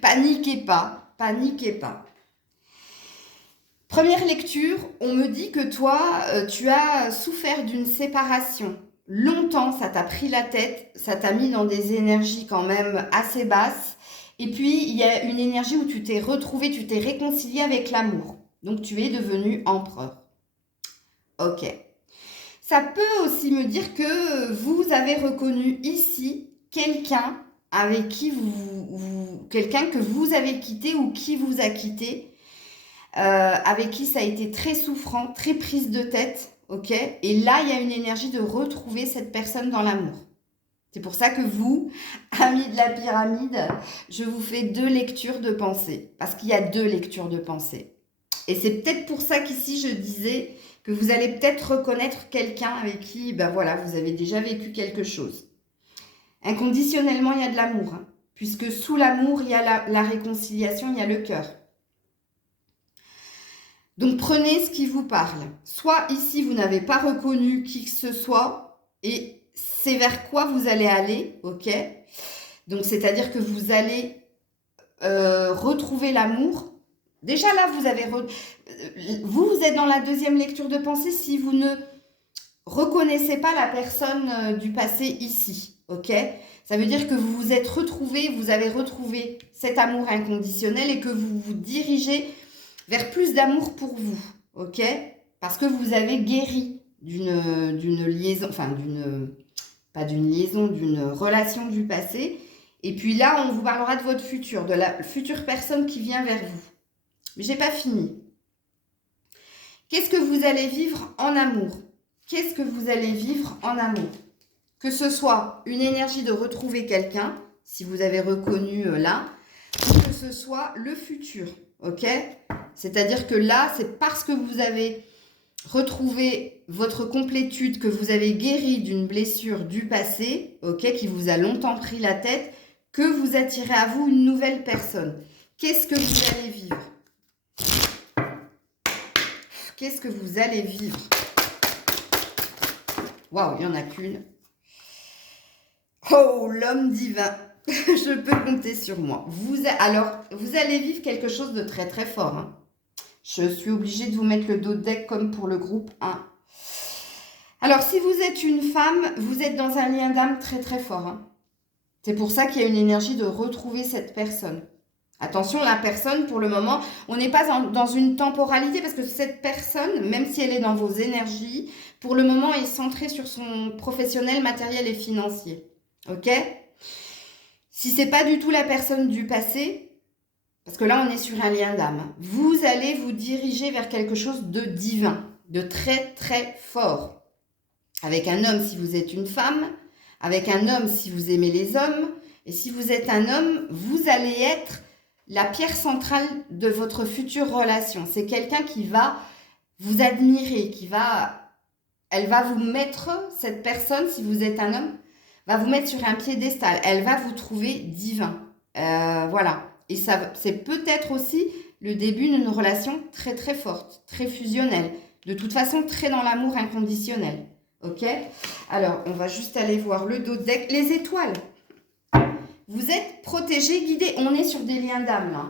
Paniquez pas, paniquez pas. Première lecture, on me dit que toi, tu as souffert d'une séparation. longtemps, ça t'a pris la tête, ça t'a mis dans des énergies quand même assez basses. Et puis, il y a une énergie où tu t'es retrouvé, tu t'es réconcilié avec l'amour. Donc, tu es devenu empereur. Ok. Ça peut aussi me dire que vous avez reconnu ici quelqu'un avec qui quelqu'un que vous avez quitté ou qui vous a quitté, avec qui ça a été très souffrant, très prise de tête, ok? Et là, il y a une énergie de retrouver cette personne dans l'amour. C'est pour ça que vous, amis de la pyramide, je vous fais 2 lectures de pensée. Parce qu'il y a 2 lectures de pensée. Et c'est peut-être pour ça qu'ici, je disais que vous allez peut-être reconnaître quelqu'un avec qui, ben voilà, vous avez déjà vécu quelque chose. Inconditionnellement, il y a de l'amour. Hein, puisque sous l'amour, il y a la réconciliation, il y a le cœur. Donc, prenez ce qui vous parle. Soit ici, vous n'avez pas reconnu qui que ce soit et c'est vers quoi vous allez aller, ok? Donc, c'est-à-dire que vous allez retrouver l'amour. Déjà là, vous êtes dans la 2e lecture de pensée si vous ne reconnaissez pas la personne du passé ici, ok? Ça veut dire que vous vous êtes retrouvé, vous avez retrouvé cet amour inconditionnel et que vous vous dirigez vers plus d'amour pour vous, ok? Parce que vous avez guéri d'une liaison, enfin pas d'une liaison, d'une relation du passé. Et puis là, on vous parlera de votre futur, de la future personne qui vient vers vous. Mais j'ai pas fini. Qu'est-ce que vous allez vivre en amour? Qu'est-ce que vous allez vivre en amour? Que ce soit une énergie de retrouver quelqu'un, si vous avez reconnu là, ou que ce soit le futur, ok? C'est-à-dire que là, c'est parce que vous avez retrouvé votre complétude, que vous avez guéri d'une blessure du passé, ok, qui vous a longtemps pris la tête, que vous attirez à vous une nouvelle personne. Qu'est-ce que vous allez vivre? Qu'est-ce que vous allez vivre? Waouh, il n'y en a qu'une. Oh, l'homme divin. Je peux compter sur moi. Alors, vous allez vivre quelque chose de très très fort. Hein. Je suis obligée de vous mettre le dos de deck comme pour le groupe 1. Alors, si vous êtes une femme, vous êtes dans un lien d'âme très très fort. Hein. C'est pour ça qu'il y a une énergie de retrouver cette personne. Attention, la personne, pour le moment, on n'est pas dans une temporalité parce que cette personne, même si elle est dans vos énergies, pour le moment, est centrée sur son professionnel, matériel et financier. Ok? Si c'est pas du tout la personne du passé, parce que là, on est sur un lien d'âme, vous allez vous diriger vers quelque chose de divin, de très très fort. Avec un homme si vous êtes une femme, avec un homme si vous aimez les hommes, et si vous êtes un homme, vous allez être la pierre centrale de votre future relation. C'est quelqu'un qui va vous admirer, elle va vous mettre, cette personne, si vous êtes un homme, va vous mettre sur un piédestal. Elle va vous trouver divin. Voilà. Et ça, c'est peut-être aussi le début d'une relation très très forte, très fusionnelle. De toute façon, très dans l'amour inconditionnel. Ok? Alors, on va juste aller voir le dos de deck. Les étoiles. Vous êtes protégé, guidé. On est sur des liens d'âme, là.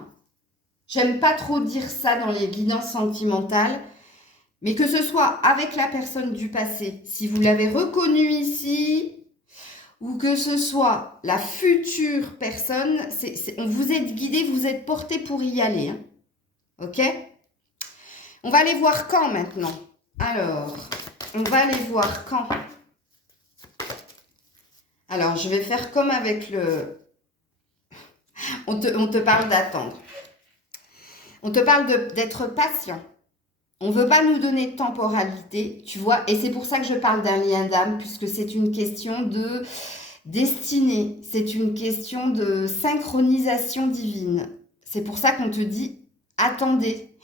J'aime pas trop dire ça dans les guidances sentimentales. Mais que ce soit avec la personne du passé, si vous l'avez reconnue ici, ou que ce soit la future personne, vous êtes guidé, vous êtes porté pour y aller. Hein. Ok? On va aller voir quand maintenant. Alors, on va aller voir quand. Alors, je vais faire comme avec le... On te parle d'attendre. On te parle d'être patient. On ne veut pas nous donner de temporalité, tu vois. Et c'est pour ça que je parle d'un lien d'âme, puisque c'est une question de destinée. C'est une question de synchronisation divine. C'est pour ça qu'on te dit, attendez.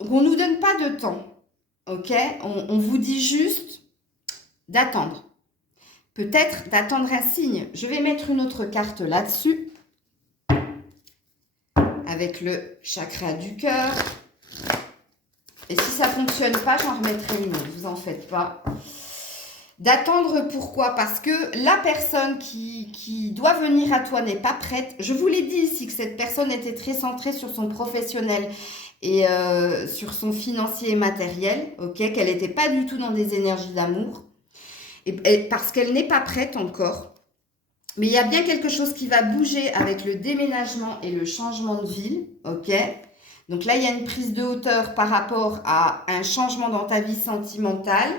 Donc, on ne nous donne pas de temps, ok? On vous dit juste d'attendre. Peut-être d'attendre un signe. Je vais mettre une autre carte là-dessus. Avec le chakra du cœur. Et si ça ne fonctionne pas, j'en remettrai une autre. Vous en faites pas. D'attendre, pourquoi? Parce que la personne qui doit venir à toi n'est pas prête. Je vous l'ai dit ici que cette personne était très centrée sur son professionnel et sur son financier et matériel. Ok, qu'elle n'était pas du tout dans des énergies d'amour. parce qu'elle n'est pas prête encore. Mais il y a bien quelque chose qui va bouger avec le déménagement et le changement de ville, ok? Donc là, il y a une prise de hauteur par rapport à un changement dans ta vie sentimentale.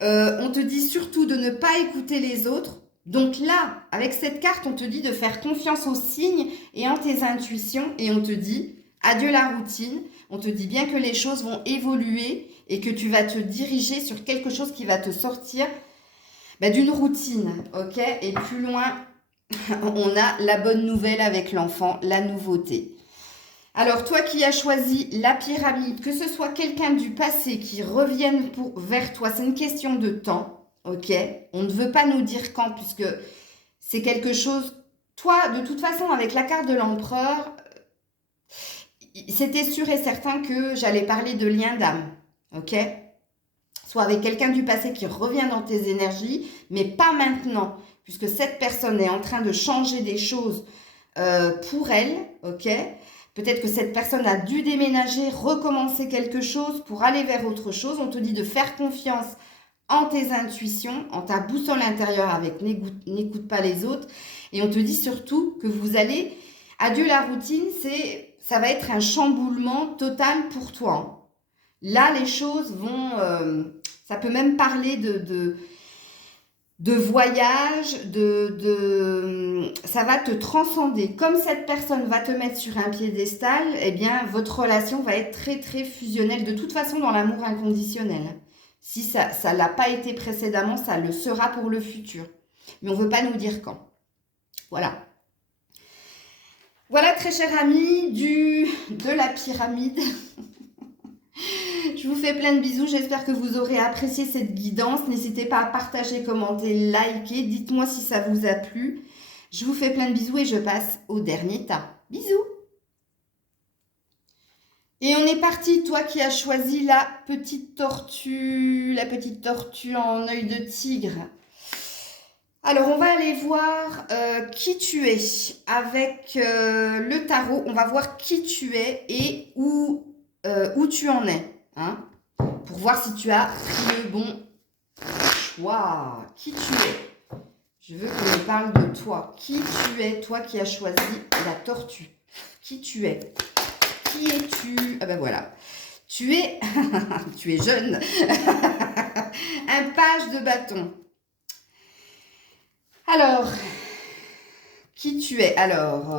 On te dit surtout de ne pas écouter les autres. Donc là, avec cette carte, on te dit de faire confiance aux signes et en tes intuitions. Et on te dit, adieu la routine. On te dit bien que les choses vont évoluer et que tu vas te diriger sur quelque chose qui va te sortir d'une routine, ok? Et plus loin, on a la bonne nouvelle avec l'enfant, la nouveauté. Alors, toi qui as choisi la pyramide, que ce soit quelqu'un du passé qui revienne vers toi, c'est une question de temps, ok? On ne veut pas nous dire quand, puisque c'est quelque chose... Toi, de toute façon, avec la carte de l'empereur, c'était sûr et certain que j'allais parler de lien d'âme, ok? Soit avec quelqu'un du passé qui revient dans tes énergies, mais pas maintenant, puisque cette personne est en train de changer des choses pour elle, ok? Peut-être que cette personne a dû déménager, recommencer quelque chose pour aller vers autre chose. On te dit de faire confiance en tes intuitions, en ta boussole intérieure avec n'écoute pas les autres. Et on te dit surtout que vous allez, adieu la routine, ça va être un chamboulement total pour toi. Là, les choses vont, ça peut même parler de voyage, ça va te transcender. Comme cette personne va te mettre sur un piédestal, eh bien, votre relation va être très, très fusionnelle. De toute façon, dans l'amour inconditionnel. Si ça ne l'a pas été précédemment, ça le sera pour le futur. Mais on ne veut pas nous dire quand. Voilà. Voilà, très cher ami, de la pyramide. Je vous fais plein de bisous, j'espère que vous aurez apprécié cette guidance. N'hésitez pas à partager, commenter, liker. Dites-moi si ça vous a plu. Je vous fais plein de bisous et je passe au dernier tas. Bisous. Et on est parti, toi qui as choisi la petite tortue en œil de tigre. Alors, on va aller voir qui tu es avec le tarot. On va voir qui tu es et où tu en es. Hein, pour voir si tu as pris le bon choix. Qui tu es? Je veux qu'on me parle de toi. Qui tu es, toi qui as choisi la tortue? Qui tu es? Qui es-tu? Ah ben voilà. Tu es, tu es jeune. Un page de bâton. Alors, qui tu es? Alors,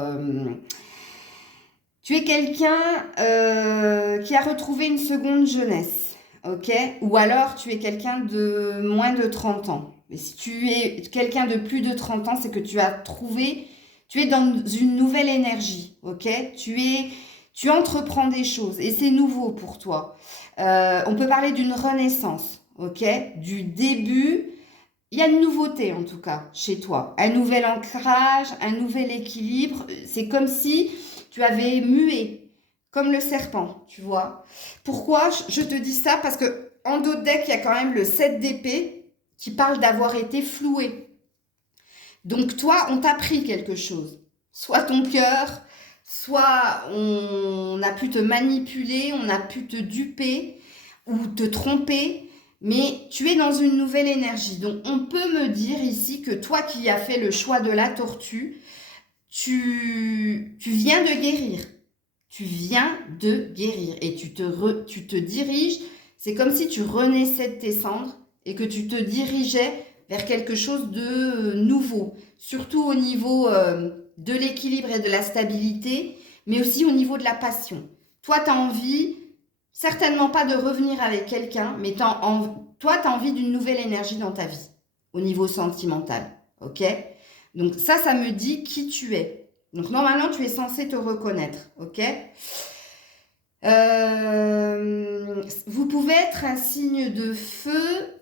tu es quelqu'un qui a retrouvé une seconde jeunesse, ok? Ou alors, tu es quelqu'un de moins de 30 ans. Mais si tu es quelqu'un de plus de 30 ans, c'est que tu es dans une nouvelle énergie, ok? Tu entreprends des choses et c'est nouveau pour toi. On peut parler d'une renaissance, ok? Du début. Il y a une nouveauté en tout cas chez toi, un nouvel ancrage, un nouvel équilibre. C'est comme si tu avais mué, comme le serpent, tu vois. Pourquoi je te dis ça? Parce que en dos de deck, il y a quand même le 7 d'épée qui parle d'avoir été floué. Donc toi, on t'a pris quelque chose. Soit ton cœur, soit on a pu te manipuler, on a pu te duper ou te tromper. Mais tu es dans une nouvelle énergie. Donc, on peut me dire ici que toi qui as fait le choix de la tortue, tu viens de guérir. Tu viens de guérir. Et tu te diriges, c'est comme si tu renaissais de tes cendres et que tu te dirigeais vers quelque chose de nouveau. Surtout au niveau de l'équilibre et de la stabilité, mais aussi au niveau de la passion. Toi, tu as envie... Certainement pas de revenir avec quelqu'un, mais toi, tu as envie d'une nouvelle énergie dans ta vie, au niveau sentimental, ok? Donc ça me dit qui tu es. Donc normalement, tu es censé te reconnaître, ok? Vous pouvez être un signe de feu,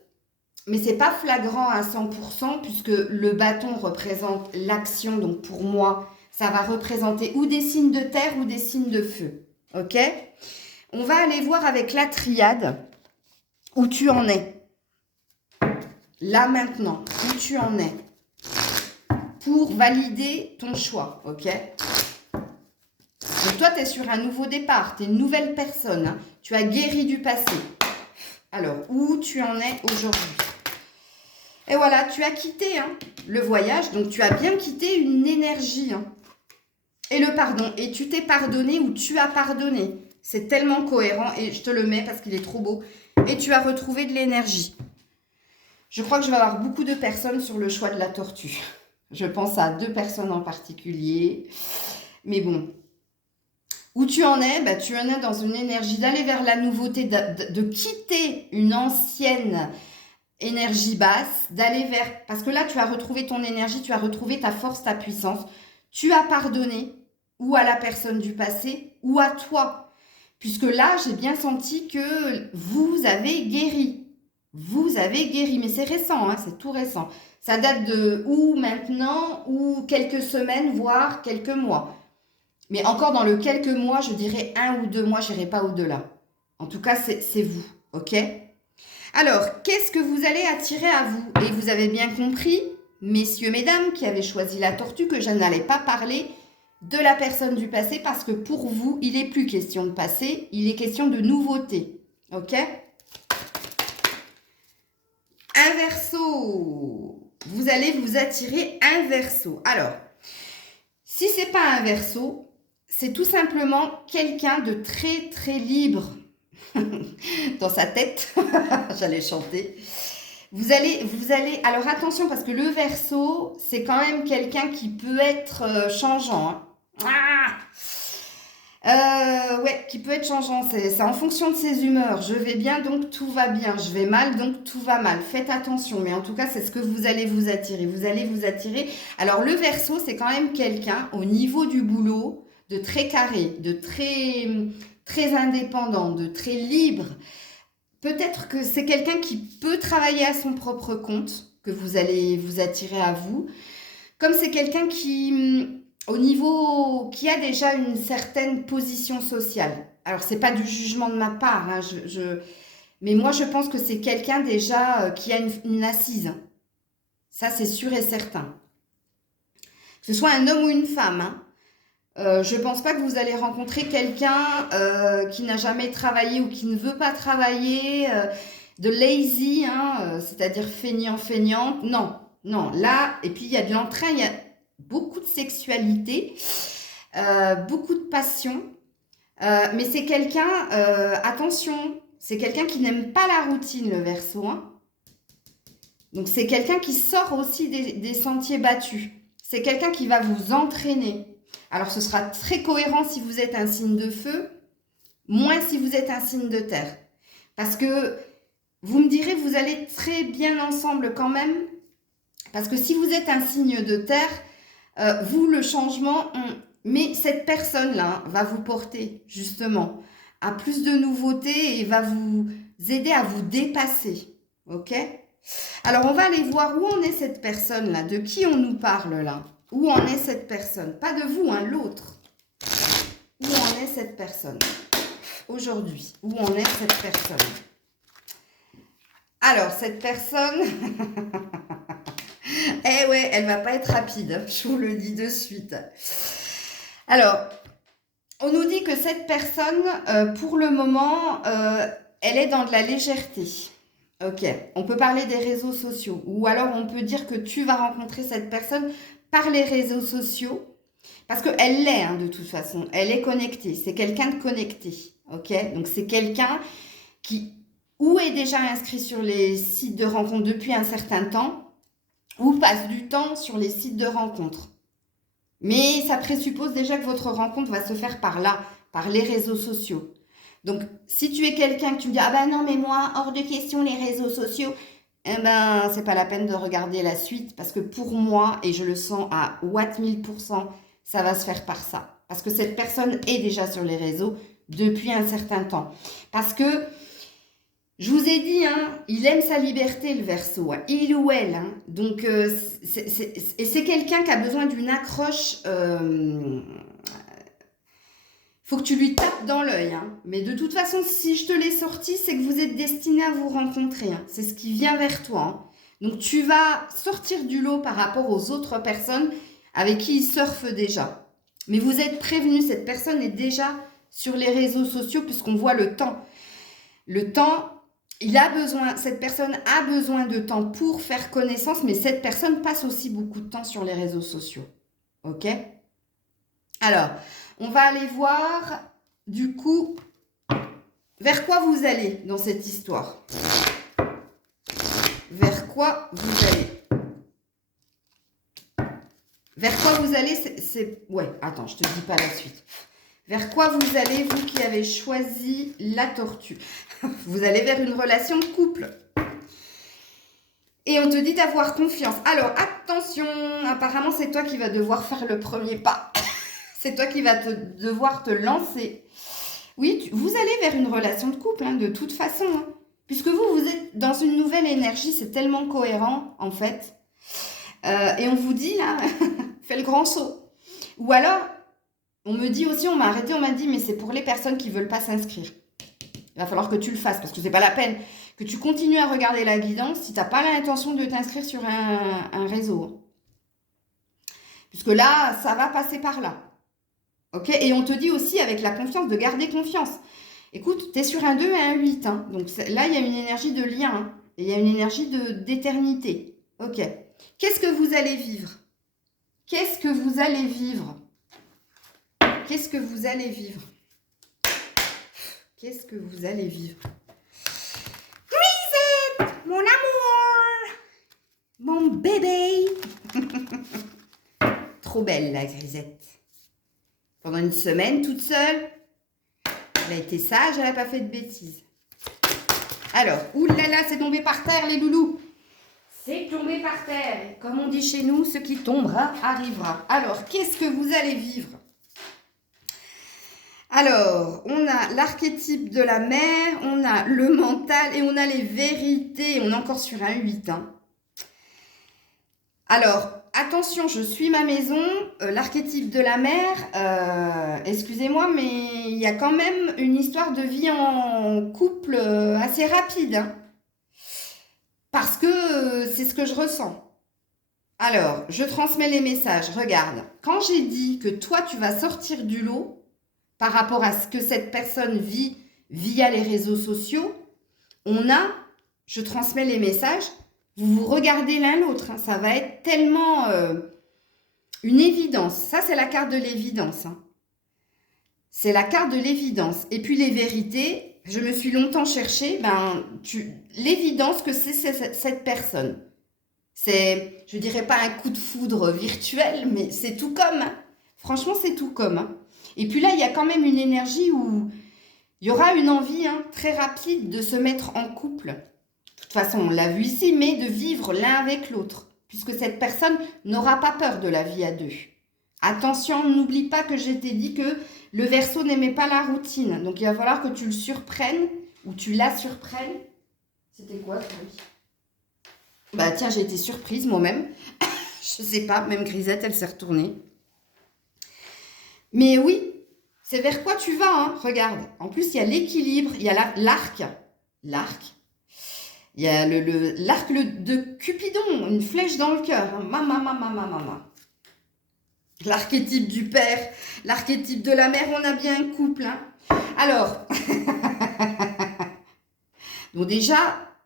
mais c'est pas flagrant à 100%, puisque le bâton représente l'action, donc pour moi, ça va représenter ou des signes de terre ou des signes de feu, ok? On va aller voir avec la triade où tu en es. Là maintenant, où tu en es. Pour valider ton choix, ok? Donc toi, tu es sur un nouveau départ, tu es une nouvelle personne. Hein. Tu as guéri du passé. Alors, où tu en es aujourd'hui? Et voilà, tu as quitté hein, le voyage, donc tu as bien quitté une énergie. Hein. Et le pardon, et tu t'es pardonné ou tu as pardonné. C'est tellement cohérent et je te le mets parce qu'il est trop beau. Et tu as retrouvé de l'énergie. Je crois que je vais avoir beaucoup de personnes sur le choix de la tortue. Je pense à 2 personnes en particulier. Mais bon, où tu en es, bah, tu en es dans une énergie d'aller vers la nouveauté, de quitter une ancienne énergie basse, d'aller vers... Parce que là, tu as retrouvé ton énergie, tu as retrouvé ta force, ta puissance. Tu as pardonné, ou à la personne du passé, ou à toi. Puisque là, j'ai bien senti que vous avez guéri. Vous avez guéri, mais c'est récent, hein, c'est tout récent. Ça date de ou maintenant, ou quelques semaines, voire quelques mois. Mais encore dans le quelques mois, je dirais 1 ou 2 mois, je n'irai pas au-delà. En tout cas, c'est vous, ok? Alors, qu'est-ce que vous allez attirer à vous? Et vous avez bien compris, messieurs, mesdames, qui avez choisi la tortue, que je n'allais pas parler de la personne du passé, parce que pour vous, il n'est plus question de passé, il est question de nouveauté, ok? Un Verseau, vous allez vous attirer un Verseau. Alors, si ce n'est pas un Verseau, c'est tout simplement quelqu'un de très très libre dans sa tête. J'allais chanter. Vous allez, alors attention parce que le Verseau, c'est quand même quelqu'un qui peut être changeant. Hein. Ouais, qui peut être changeant. C'est en fonction de ses humeurs. Je vais bien, donc tout va bien. Je vais mal, donc tout va mal. Faites attention. Mais en tout cas, c'est ce que vous allez vous attirer. Vous allez vous attirer. Alors, le Verseau, c'est quand même quelqu'un au niveau du boulot de très carré, de très, très indépendant, de très libre. Peut-être que c'est quelqu'un qui peut travailler à son propre compte, que vous allez vous attirer à vous. Comme c'est quelqu'un qui, au niveau, qui a déjà une certaine position sociale. Alors, c'est pas du jugement de ma part, hein, mais moi, je pense que c'est quelqu'un déjà qui a une assise. Ça, c'est sûr et certain. Que ce soit un homme ou une femme, hein. Je ne pense pas que vous allez rencontrer quelqu'un qui n'a jamais travaillé ou qui ne veut pas travailler, de lazy, hein, c'est-à-dire feignant. Non, non, là, et puis il y a de l'entrain, il y a beaucoup de sexualité, beaucoup de passion, mais c'est quelqu'un, attention, c'est quelqu'un qui n'aime pas la routine, le Verseau, hein. Donc c'est quelqu'un qui sort aussi des sentiers battus. C'est quelqu'un qui va vous entraîner. Alors, ce sera très cohérent si vous êtes un signe de feu, moins si vous êtes un signe de terre. Parce que, vous me direz, vous allez très bien ensemble quand même. Parce que si vous êtes un signe de terre, vous, le changement, mais cette personne-là va vous porter, justement, à plus de nouveautés et va vous aider à vous dépasser. Ok? Alors, on va aller voir où en est cette personne-là, de qui on nous parle là. Où en est cette personne? Pas de vous, hein, l'autre. Où en est cette personne aujourd'hui? Où en est cette personne? Alors, cette personne... eh ouais, elle va pas être rapide, je vous le dis de suite. Alors, on nous dit que cette personne, pour le moment, elle est dans de la légèreté. Ok, on peut parler des réseaux sociaux. Ou alors, on peut dire que tu vas rencontrer cette personne par les réseaux sociaux, parce qu'elle l'est hein, de toute façon, elle est connectée, c'est quelqu'un de connecté, ok? Donc c'est quelqu'un qui ou est déjà inscrit sur les sites de rencontres depuis un certain temps, ou passe du temps sur les sites de rencontres. Mais ça présuppose déjà que votre rencontre va se faire par là, par les réseaux sociaux. Donc si tu es quelqu'un que tu me dis, ah ben non mais moi, hors de question les réseaux sociaux, eh ben, c'est pas la peine de regarder la suite parce que pour moi, et je le sens à Watt 1000%, ça va se faire par ça. Parce que cette personne est déjà sur les réseaux depuis un certain temps. Parce que, je vous ai dit, hein, il aime sa liberté, le Verseau. Hein, il ou elle. Hein, donc, et c'est quelqu'un qui a besoin d'une accroche... faut que tu lui tapes dans l'œil. Hein. Mais de toute façon, si je te l'ai sorti, c'est que vous êtes destinés à vous rencontrer. Hein. C'est ce qui vient vers toi. Hein. Donc, tu vas sortir du lot par rapport aux autres personnes avec qui il surfe déjà. Mais vous êtes prévenus, cette personne est déjà sur les réseaux sociaux puisqu'on voit le temps. Le temps, cette personne a besoin de temps pour faire connaissance, mais cette personne passe aussi beaucoup de temps sur les réseaux sociaux. Ok? Alors, on va aller voir, du coup, vers quoi vous allez dans cette histoire. Vers quoi vous allez. Vers quoi vous allez, ouais, attends, je te dis pas la suite. Vers quoi vous allez, vous qui avez choisi la tortue? Vous allez vers une relation de couple. Et on te dit d'avoir confiance. Alors, attention, apparemment, c'est toi qui vas devoir faire le premier pas. C'est toi qui vas devoir te lancer. Oui, vous allez vers une relation de couple, hein, de toute façon. Hein. Puisque vous êtes dans une nouvelle énergie, c'est tellement cohérent, en fait. Et on vous dit, là, fais le grand saut. Ou alors, on me dit aussi, on m'a arrêté, on m'a dit, mais c'est pour les personnes qui ne veulent pas s'inscrire. Il va falloir que tu le fasses, parce que c'est pas la peine que tu continues à regarder la guidance si tu n'as pas l'intention de t'inscrire sur un réseau. Puisque là, ça va passer par là. Ok? Et on te dit aussi, avec la confiance, de garder confiance. Écoute, tu es sur un 2 et un 8. Hein, donc là, il y a une énergie de lien. Hein, et il y a une énergie d'éternité. Ok. Qu'est-ce que vous allez vivre? Qu'est-ce que vous allez vivre? Qu'est-ce que vous allez vivre? Qu'est-ce que vous allez vivre? Grisette, mon amour, mon bébé. Trop belle, la Grisette. Pendant une semaine, toute seule. Elle a été sage, elle n'a pas fait de bêtises. Alors, oulala, c'est tombé par terre, les loulous. C'est tombé par terre. Comme on dit chez nous, ce qui tombera arrivera. Alors, qu'est-ce que vous allez vivre? Alors, on a l'archétype de la mère, on a le mental et on a les vérités. On est encore sur un 8. Hein. Alors, attention, je suis ma maison. L'archétype de la mère, excusez-moi, mais il y a quand même une histoire de vie en couple assez rapide. Hein. Parce que c'est ce que je ressens. Alors, je transmets les messages. Regarde, quand j'ai dit que toi, tu vas sortir du lot par rapport à ce que cette personne vit via les réseaux sociaux, je transmets les messages, vous vous regardez l'un l'autre. Hein, ça va être tellement une évidence. Ça, c'est la carte de l'évidence. Hein. C'est la carte de l'évidence. Et puis les vérités, je me suis longtemps cherchée, l'évidence que c'est cette personne. C'est, je dirais pas un coup de foudre virtuel, mais c'est tout comme. Hein. Franchement, c'est tout comme. Hein. Et puis là, il y a quand même une énergie où il y aura une envie très rapide de se mettre en couple. De toute façon, on l'a vu ici, mais de vivre l'un avec l'autre. Puisque cette personne n'aura pas peur de la vie à deux. Attention, n'oublie pas que je t'ai dit que le Verseau n'aimait pas la routine. Donc, il va falloir que tu le surprennes ou tu la surprennes. C'était quoi, ça? Bah tiens, j'ai été surprise moi-même. Je sais pas, même Grisette, elle s'est retournée. Mais oui, c'est vers quoi tu vas, hein. Regarde. En plus, il y a l'équilibre, il y a l'arc. L'arc. Il y a l'arc de Cupidon, une flèche dans le cœur. Hein. Maman. L'archétype du père, l'archétype de la mère, on a bien un couple. Hein. Alors, donc déjà,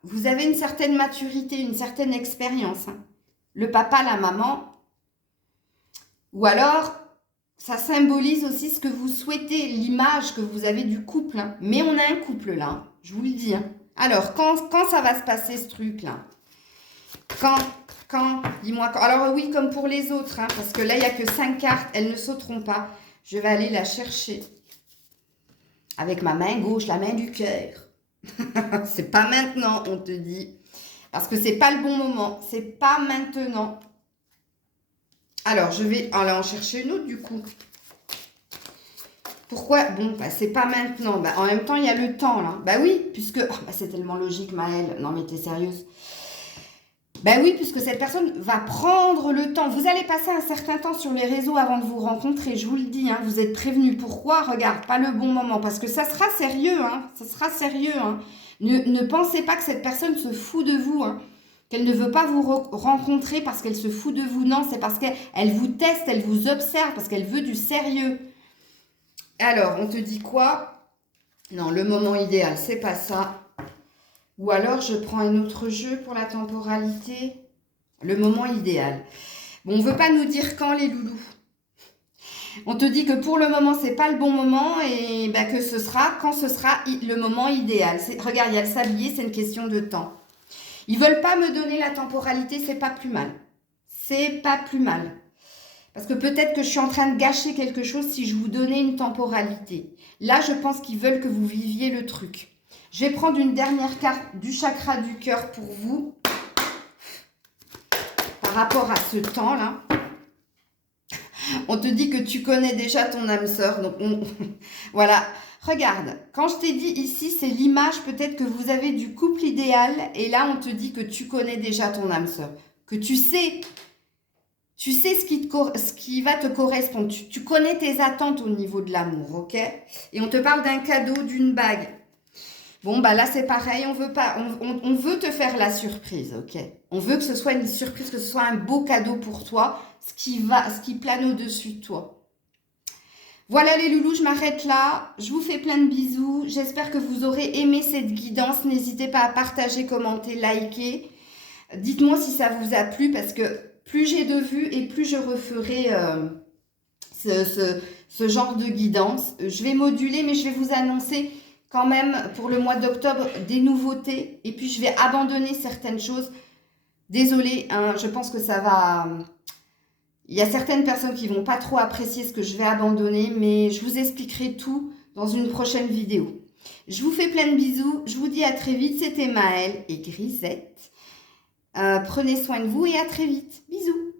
vous avez une certaine maturité, une certaine expérience. Hein. Le papa, la maman. Ou alors, ça symbolise aussi ce que vous souhaitez, l'image que vous avez du couple. Hein. Mais on a un couple là, hein, je vous le dis. Hein. Alors, quand ça va se passer ce truc-là? Quand dis-moi quand. Alors oui, comme pour les autres, hein, parce que là, il n'y a que 5 cartes, elles ne sauteront pas. Je vais aller la chercher. Avec ma main gauche, la main du cœur. C'est pas maintenant, on te dit. Parce que c'est pas le bon moment. C'est pas maintenant. Alors, je vais aller en chercher une autre, du coup. Pourquoi? Bon, c'est pas maintenant. En même temps, il y a le temps, là. Oui, puisque... c'est tellement logique, Maëlle. Non, mais t'es sérieuse? Oui, puisque cette personne va prendre le temps. Vous allez passer un certain temps sur les réseaux avant de vous rencontrer. Je vous le dis, hein, vous êtes prévenus. Pourquoi? Regarde, pas le bon moment. Parce que ça sera sérieux, hein. Ça sera sérieux, hein. Ne pensez pas que cette personne se fout de vous, hein. Qu'elle ne veut pas vous rencontrer parce qu'elle se fout de vous. Non, c'est parce qu'elle vous teste, elle vous observe, parce qu'elle veut du sérieux. Alors, on te dit quoi? Non, le moment idéal, c'est pas ça. Ou alors, je prends un autre jeu pour la temporalité. Le moment idéal. Bon, on ne veut pas nous dire quand, les loulous. On te dit que pour le moment, c'est pas le bon moment et ben, que ce sera quand ce sera le moment idéal. Regarde, il y a le sablier, c'est une question de temps. Ils veulent pas me donner la temporalité, c'est pas plus mal. C'est pas plus mal. Parce que peut-être que je suis en train de gâcher quelque chose si je vous donnais une temporalité. Là, je pense qu'ils veulent que vous viviez le truc. Je vais prendre une dernière carte du chakra du cœur pour vous. Par rapport à ce temps-là. On te dit que tu connais déjà ton âme sœur. Donc voilà. Regarde, quand je t'ai dit ici, c'est l'image peut-être que vous avez du couple idéal. Et là, on te dit que tu connais déjà ton âme sœur. Que tu sais ce qui va te correspondre. Tu connais tes attentes au niveau de l'amour, ok? Et on te parle d'un cadeau, d'une bague. Bon, bah là, c'est pareil. On veut te faire la surprise, ok? On veut que ce soit une surprise, que ce soit un beau cadeau pour toi, ce qui plane au-dessus de toi. Voilà les loulous, je m'arrête là. Je vous fais plein de bisous. J'espère que vous aurez aimé cette guidance. N'hésitez pas à partager, commenter, liker. Dites-moi si ça vous a plu parce que plus j'ai de vues et plus je referai ce genre de guidance. Je vais moduler, mais je vais vous annoncer quand même pour le mois d'octobre des nouveautés. Et puis je vais abandonner certaines choses. Désolée, hein, je pense que ça va... Il y a certaines personnes qui vont pas trop apprécier ce que je vais abandonner, mais je vous expliquerai tout dans une prochaine vidéo. Je vous fais plein de bisous. Je vous dis à très vite. C'était Maëlle et Grisette. Prenez soin de vous et à très vite. Bisous.